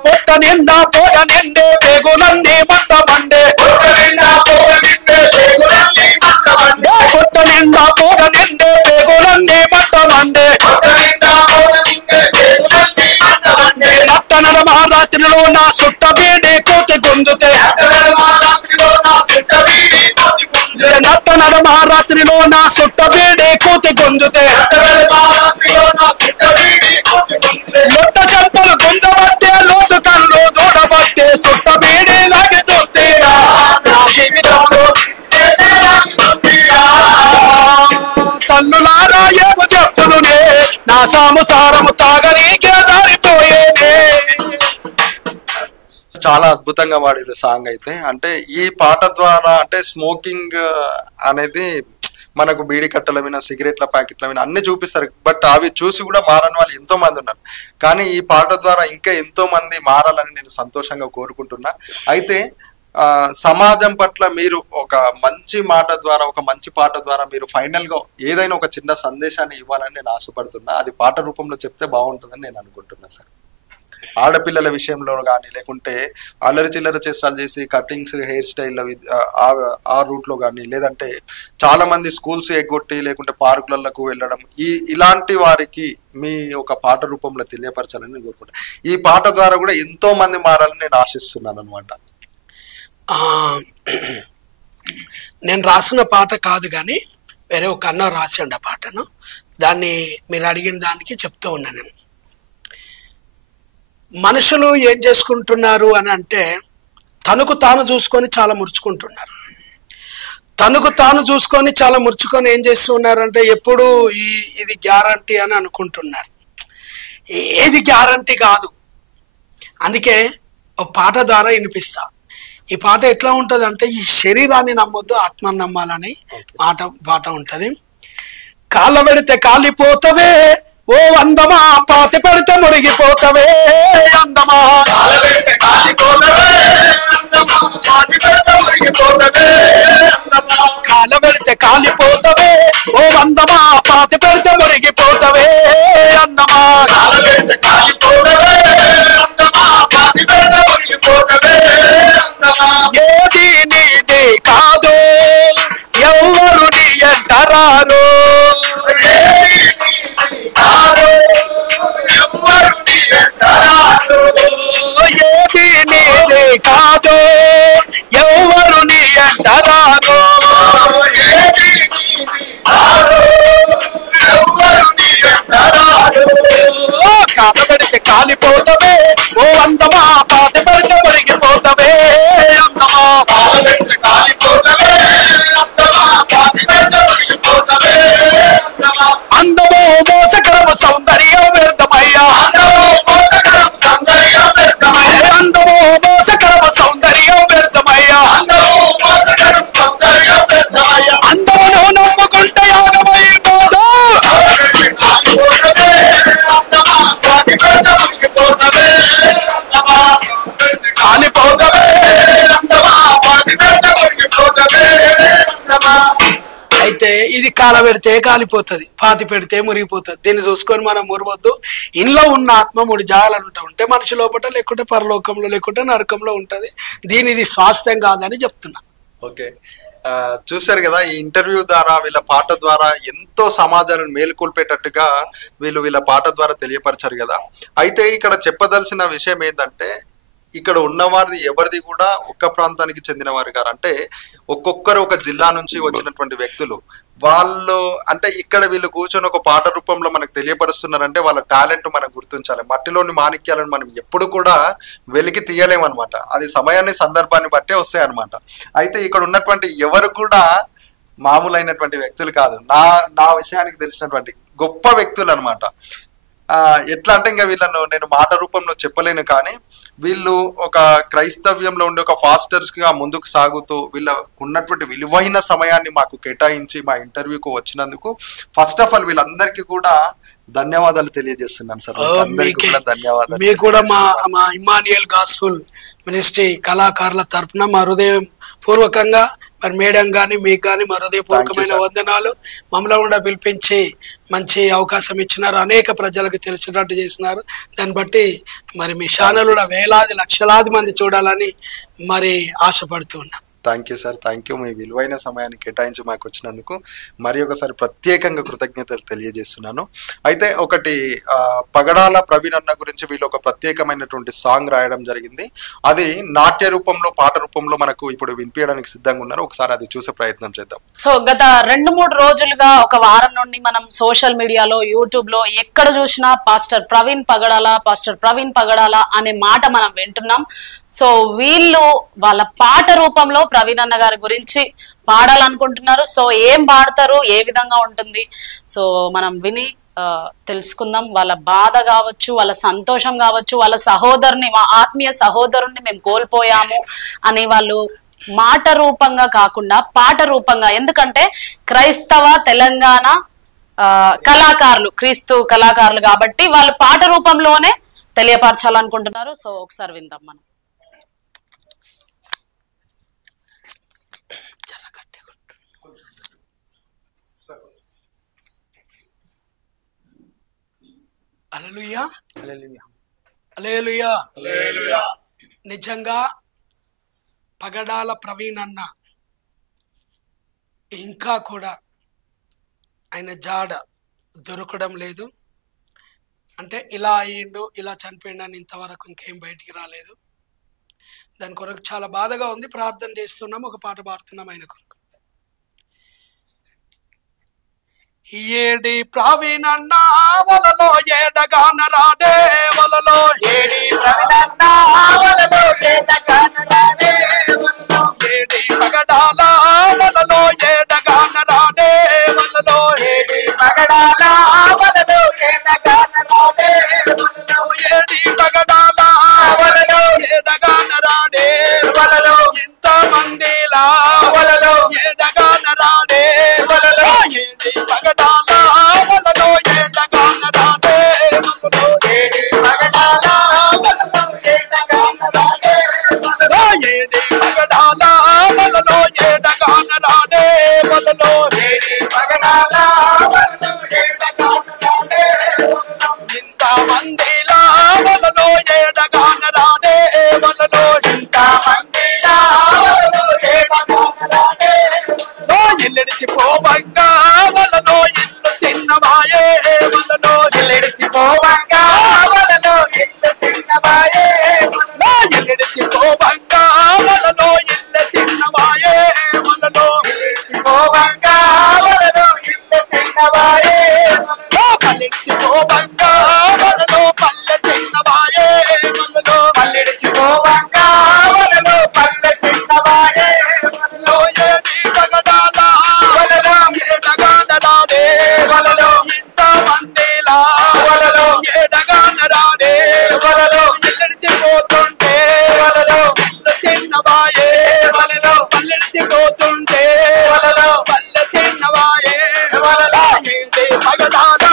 పొట్ట నిండా పోగ నిండే పేగులన్నీ మంట మండే, పొట్ట నిండా పోగ నిండే పేగులన్నీ మంట మండే. నట్టనడ మహారాత్రిలో నా సుట్ట బీడి కోతి గుంజుతే, నట్టనడ మహారాత్రిలో నా సుట్ట బీడి కోతి గుంజుతే, సాము సారము తాగనీకే జారిపోయేనే. చాలా అద్భుతంగా పాడారు సాంగ్ అయితే. అంటే ఈ పాట ద్వారా అంటే స్మోకింగ్ అనేది మనకు బీడి కట్టల మీద సిగరెట్ల ప్యాకెట్ల మీద అన్ని చూపిస్తారు, బట్ అవి చూసి కూడా మారని వాళ్ళు ఎంతో మంది ఉన్నారు. కానీ ఈ పాట ద్వారా ఇంకా ఎంతో మంది మారాలని నేను సంతోషంగా కోరుకుంటున్నా. అయితే సమాజం పట్ల మీరు ఒక మంచి మాట ద్వారా, ఒక మంచి పాట ద్వారా మీరు ఫైనల్ గా ఏదైనా ఒక చిన్న సందేశాన్ని ఇవ్వాలని నేను ఆశపడుతున్నా. అది పాట రూపంలో చెప్తే బాగుంటుందని నేను అనుకుంటున్నా సార్. ఆడపిల్లల విషయంలో కానీ, లేకుంటే అల్లరి చిల్లర చేష్టాలు చేసి కటింగ్స్ హెయిర్ స్టైల్ ఆ రూట్ లో కానీ, లేదంటే చాలా మంది స్కూల్స్ ఎగ్గొట్టి లేకుంటే పార్కులకు వెళ్ళడం, ఇలాంటి వారికి మీ ఒక పాట రూపంలో తెలియపరచాలని నేను కోరుకుంటా. ఈ పాట ద్వారా కూడా ఎంతో మంది మారాలని నేను ఆశిస్తున్నాను అనమాట. నేను రాసిన పాట కాదు కానీ వేరే ఒక అన్న రాసిండు ఆ పాటను. దాన్ని మీరు అడిగిన దానికి చెప్తూ ఉన్నాను నేను. మనుషులు ఏం చేసుకుంటున్నారు అని అంటే తనకు తాను చూసుకొని చాలా ముడుచుకుంటున్నారు. తనకు తాను చూసుకొని చాలా ముడుచుకొని ఏం చేస్తున్నారంటే ఎప్పుడు ఇది గ్యారంటీ అని అనుకుంటున్నారు. ఏది గ్యారంటీ కాదు. అందుకే ఒక పాట ద్వారా వినిపిస్తా. ఈ పాట ఎట్లా ఉంటుంది అంటే, ఈ శరీరాన్ని నమ్మొద్దు ఆత్మను నమ్మాలని పాట ఉంటది. కాళ్ళ పెడితే కాలిపోతవే ఓ అందమా, పాతి పెడితే మురిగిపోతవే అందమా. కాళ్ళ పెడితే కాలిపోతవే ఓ అందమా, పాతి పెడితే మురిగిపోతవే అందమా. ఏది నీది కాదు ఎవరు నీ ఎంటరారు. ఏది నీది కాదు ఎవరు నీ ఎంటరారు. కాలబెడితే కాలిపోతవే ఓ అందమా, పాతి పెడితే మురిగిపోతవే అందమా. అందమో మోసకరము సౌందర్యం వ్యర్థమయ్యా. అందమో మోసకరము సౌందర్యం వ్యర్థమయ్యా. అందమును నమ్ముకుంటే యాగమైపోదు. కాలిపోతవే. అయితే ఇది కాల పెడితే కాలిపోతుంది, పాతి పెడితే మురిగిపోతుంది. దీన్ని చూసుకొని మనం మురవద్దు. ఇంట్లో ఉన్న ఆత్మ 3 జాగాలు ఉంటే మనిషి లోపల, లేకుంటే పరలోకంలో, లేకుంటే నరకంలో ఉంటది. ఇది స్వాస్థ్యం కాదని చెప్తున్నా. ఓకే, చూశారు కదా, ఈ ఇంటర్వ్యూ ద్వారా వీళ్ళ పాట ద్వారా ఎంతో సమాజాలను మేలుకొల్పేటట్టుగా వీళ్ళ పాట ద్వారా తెలియపరిచారు కదా. అయితే ఇక్కడ చెప్పదలసిన విషయం ఏంటంటే, ఇక్కడ ఉన్నవారిది ఎవరిది కూడా ఒక్క ప్రాంతానికి చెందిన వారు గారు. అంటే ఒక్కొక్కరు ఒక జిల్లా నుంచి వచ్చినటువంటి వ్యక్తులు. వాళ్ళు అంటే ఇక్కడ వీళ్ళు కూర్చొని ఒక పాట రూపంలో మనకు తెలియపరుస్తున్నారంటే వాళ్ళ టాలెంట్ మనం గుర్తించాలి. మట్టిలోని మాణిక్యాలను మనం ఎప్పుడు కూడా వెలికి తీయలేమన్నమాట. అది సమయాన్ని సందర్భాన్ని బట్టే వస్తాయి అనమాట. అయితే ఇక్కడ ఉన్నటువంటి ఎవరు కూడా మామూలైనటువంటి వ్యక్తులు కాదు. నా విషయానికి తెలిసినటువంటి గొప్ప వ్యక్తులు అనమాట. ఎట్లా అంటే ఇంకా వీళ్ళను నేను మాట రూపంలో చెప్పలేను, కానీ వీళ్ళు ఒక క్రైస్తవ్యంలో ఉండే ఒక ఫాస్టర్స్ గా ముందుకు సాగుతూ వీళ్ళకు ఉన్నటువంటి విలువైన సమయాన్ని మాకు కేటాయించి మా ఇంటర్వ్యూకు వచ్చినందుకు ఫస్ట్ ఆఫ్ ఆల్ వీళ్ళందరికీ కూడా ధన్యవాదాలు తెలియజేస్తున్నాను సార్. ధన్యవాదాలు. మీకు కూడా మా ఇమ్మాన్యుయల్ గాస్పుల్ మినిస్ట్రీ కళాకారుల తరఫున మా హృదయం పూర్వకంగా మరి మేడం గాని మీకు కానీ మా హృదయపూర్వకమైన వందనాలు. మమ్మల్ని కూడా పిలిపించి మంచి అవకాశం ఇచ్చినారు, అనేక ప్రజలకు తెలిసినట్టు చేసినారు. దాన్ని బట్టి మరి మీ ఛానల్ కూడా వేలాది లక్షలాది మంది చూడాలని మరి ఆశపడుతూ ఉన్నాం. Thank you sir, thank you. మీ విలువైన సమయాన్ని కేటాయించి మాకు వచ్చినందుకు మరి ఒకసారి ప్రత్యేకంగా కృతజ్ఞతలు తెలియజేస్తున్నాను. అయితే ఒకటి పగడాల ప్రవీణ్ అన్న గురించి వీళ్ళు ఒక ప్రత్యేకమైనటువంటి సాంగ్ రాయడం జరిగింది. అది నాట్య రూపంలో, పాట రూపంలో మనకు ఇప్పుడు వినిపించడానికి సిద్ధంగా ఉన్నారు. ఒకసారి అది చూసే ప్రయత్నం చేద్దాం. సో గత 2-3 రోజులుగా, ఒక వారం నుండి మనం సోషల్ మీడియాలో, యూట్యూబ్ లో ఎక్కడ చూసినా పాస్టర్ ప్రవీణ్ పగడాల అనే మాట మనం వింటున్నాం. సో వీళ్ళు వాళ్ళ పాట రూపంలో ప్రవీణ్ అన్న గారి గురించి పాడాలనుకుంటున్నారు. సో ఏం పాడతారు, ఏ విధంగా ఉంటుంది, సో మనం విని తెలుసుకుందాం. వాళ్ళ బాధ కావచ్చు, వాళ్ళ సంతోషం కావచ్చు, వాళ్ళ సహోదరుని, మా ఆత్మీయ సహోదరుని మేము కోల్పోయాము అని వాళ్ళు మాట రూపంగా కాకుండా పాట రూపంగా, ఎందుకంటే క్రైస్తవ తెలంగాణ కళాకారులు, క్రీస్తు కళాకారులు కాబట్టి వాళ్ళు పాట రూపంలోనే తెలియపరచాలనుకుంటున్నారు. సో ఒకసారి విందాం మనం. హల్లెలూయా, హల్లెలూయా, హల్లెలూయా. నిజంగా పగడాల ప్రవీణ్ అన్న ఇంకా కూడా ఆయన జాడ దొరకడం లేదు. అంటే ఇలా అయ్యిండు, ఇలా చనిపోయిండు అని ఇంతవరకు ఇంకేం బయటికి రాలేదు. దాని కొరకు చాలా బాధగా ఉంది. ప్రార్థన చేస్తున్నాం, ఒక పాట పాడుతున్నాం ఆయన కొరకు. ఏడి ప్రవీణన్న వలలో ఏడగాన రాడే, వలలో ఏడి ప్రవీణన్న వలలో ఏడగాన రాడే, వలలో ఏడి పగడాల వలలో ఏడగాన రాడే, వలలో ఏడి పగడాల వలలో ఏడగాన రాడే, వలలో ఏడి పగడాల వలలో ఏడగాన రాడే, వలలో ఇంత మందిలా వలలో ఏడగాన రాడే, వలలో ఏడి పగడాల వలలో ఏడగాన రాడే, వలలో ఏడి పగడాల వలలో ఏడగాన రాడే, వలలో ఏడి పగడాల వలలో ఏడగాన రాడే, వలలో ఏడి పగడాల వలలో ఏడగాన రాడే, ఇంత మందిలా వలలో ఏడగాన రాడే, వలలో ఇంత మందిలా వలలో ఏడగాన రాడే, ఇల్లిడిచిపోవంగా వలలో ఇల్లు చిన్నవాయే, వలలో ఇల్లిడిచిపోవంగా వలలో ఇల్లు చిన్నవాయే, ఇల్లిడిచిపోవంగా వలలో ఇల్లు చిన్నవాయే, వలలో ఇల్లిడిచిపోవంగా వలలో ఇల్లు చిన్నవాయే, పల్లిడిచిపోవంగా వలలో పల్లె చిన్నవాయే, వలలో పల్లిడిచిపోవంగా వలలో పల్లె చిన్నవాయే, వలలో ఏడి పగడాల వలలో ఏడగాన రాడే, వలలో ఇంత మందిలా వలలో ఏడగాన రాడే, వలలో ఇల్లిడిచిపోతుంటే వలలో ఇల్లు చిన్నవాయే, వలలో పల్లెడిచిపోతుంటే వలలో పల్లె చిన్నవాయే, వలలో ఏడి పగడాల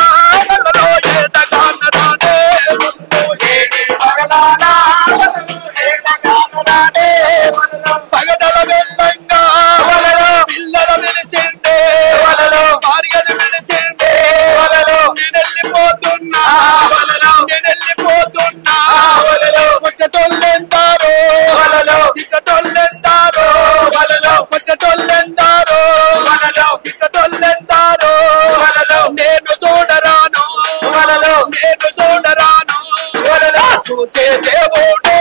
వలలో ఏడగాన రాడే, ఏడి పగడాల వలలో ఏడగాన రాడే, వలలో పగడల వెళ్ళంగా వలలో పిల్లల వెలిసిండే, వలలో భార్యను వెలిసిండే, వలలో నేనెళ్ళిపోతున్నా, వలలో నేనెళ్ళిపోతున్నా, వలలో కొట్టటోళ్ళెందారో, వలలో తిట్టటోళ్ళెందారో, వలలో కొట్టటోళ్ళెందారో, వలలో తిట్టటోళ్ళెందారో, వలలో నేను చూడరాను, వలలో నేను చూడరాను, వలలో చూసే దేవుడు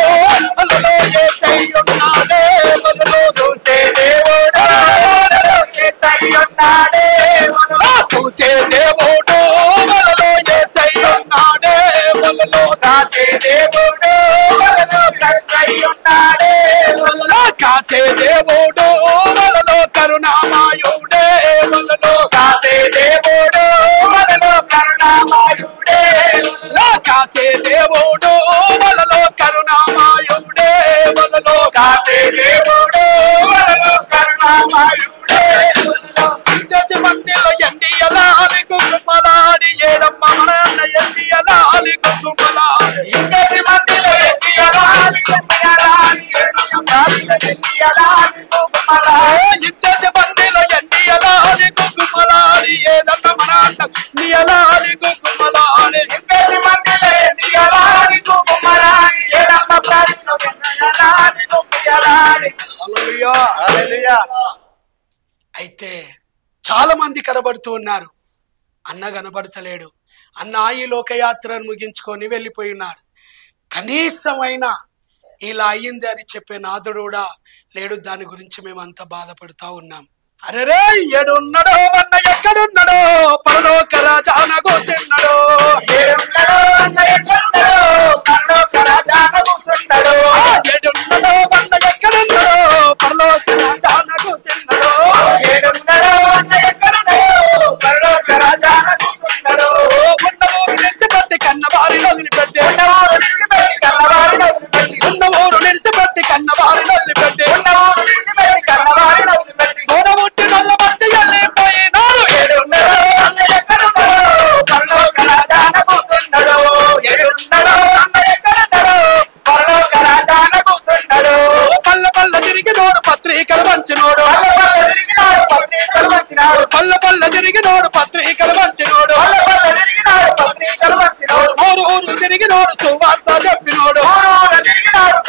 వలలో యేసయ్యున్నాడే, వలలో చూసే దేవుడు వలలో యేసయ్యున్నాడే, వలలో చూసే దేవుడు వలలో యేసయ్యున్నాడే, వలలో కాసే దేవుడు వలలో యేసయ్యున్నాడే, వలలో కాసే దేవుడు వలలో కరుణామయుడే, వలలో కాసే దేవుడు వలలో కరుణామయుడే, కాసే దేవుడు వలలో కరుణామయుడే, వలలో కాసే దేవుడు వలలో కరుణామయుడే, చర్చి మందిలో ఎండియలాలి కుక్కుమలాడి ఏడమ్మ మన అన్న ఎండియలాలి కుక్కుమలాడి ఇంకటి మధ్యలో ఎన్నియలాలి కుమ్మయలాలి ఎన్నియలాలి కుమ్మలాలి చర్చి మందిలో ఎండియలాలి కుక్కుమలాడి ఏదన్న మన అన్న నియలాలి కుక్కుమలాడి ఇంకటి మధ్యలో ఎన్నియలాలి కుమ్మలాలి ఏడమ్మ ప్రాణిలో ఎన్నియలాలి కుమ్మయలాలి. హల్లెలూయా. హల్లెలూయా. అయితే చాలా మంది కనబడుతూ ఉన్నారు, అన్న కనబడతలేడు, అన్న ఈ లోకయాత్రను ముగించుకొని వెళ్ళిపోయి ఉన్నాడు, కనీసమైన ఇలా అయ్యింది అని చెప్పే నాదుడు కూడా లేడు. దాని గురించి మేము అంత బాధపడుతూ ఉన్నాం. అరెరే ఏడున్నాడో అన్న ఎక్కడున్నాడో పరలోక రాజాన కూర్చున్నాడో, ఏడున్నాడో అన్న ఎక్కడున్నాడో పరలోక రాజాన కూర్చున్నాడో, ఏడున్నాడో అన్న ఎక్కడున్నాడో పరలోక రాజాన కూర్చున్నాడో, ఏడున్నాడో అన్న ఎక్కడున్నాడో పరలోక రాజాన కూర్చున్నాడో, పంచినాడు పల్ల పల్ల తిరిగినోడు పత్రికలు పంచినోడు పల్ల పల్ల తిరిగినాడు పత్రికలు పంచినోడు ఊరు ఊరు తిరిగినోడు సువార్త చెప్పినోడు ఊరు ఊరు తిరిగినాడు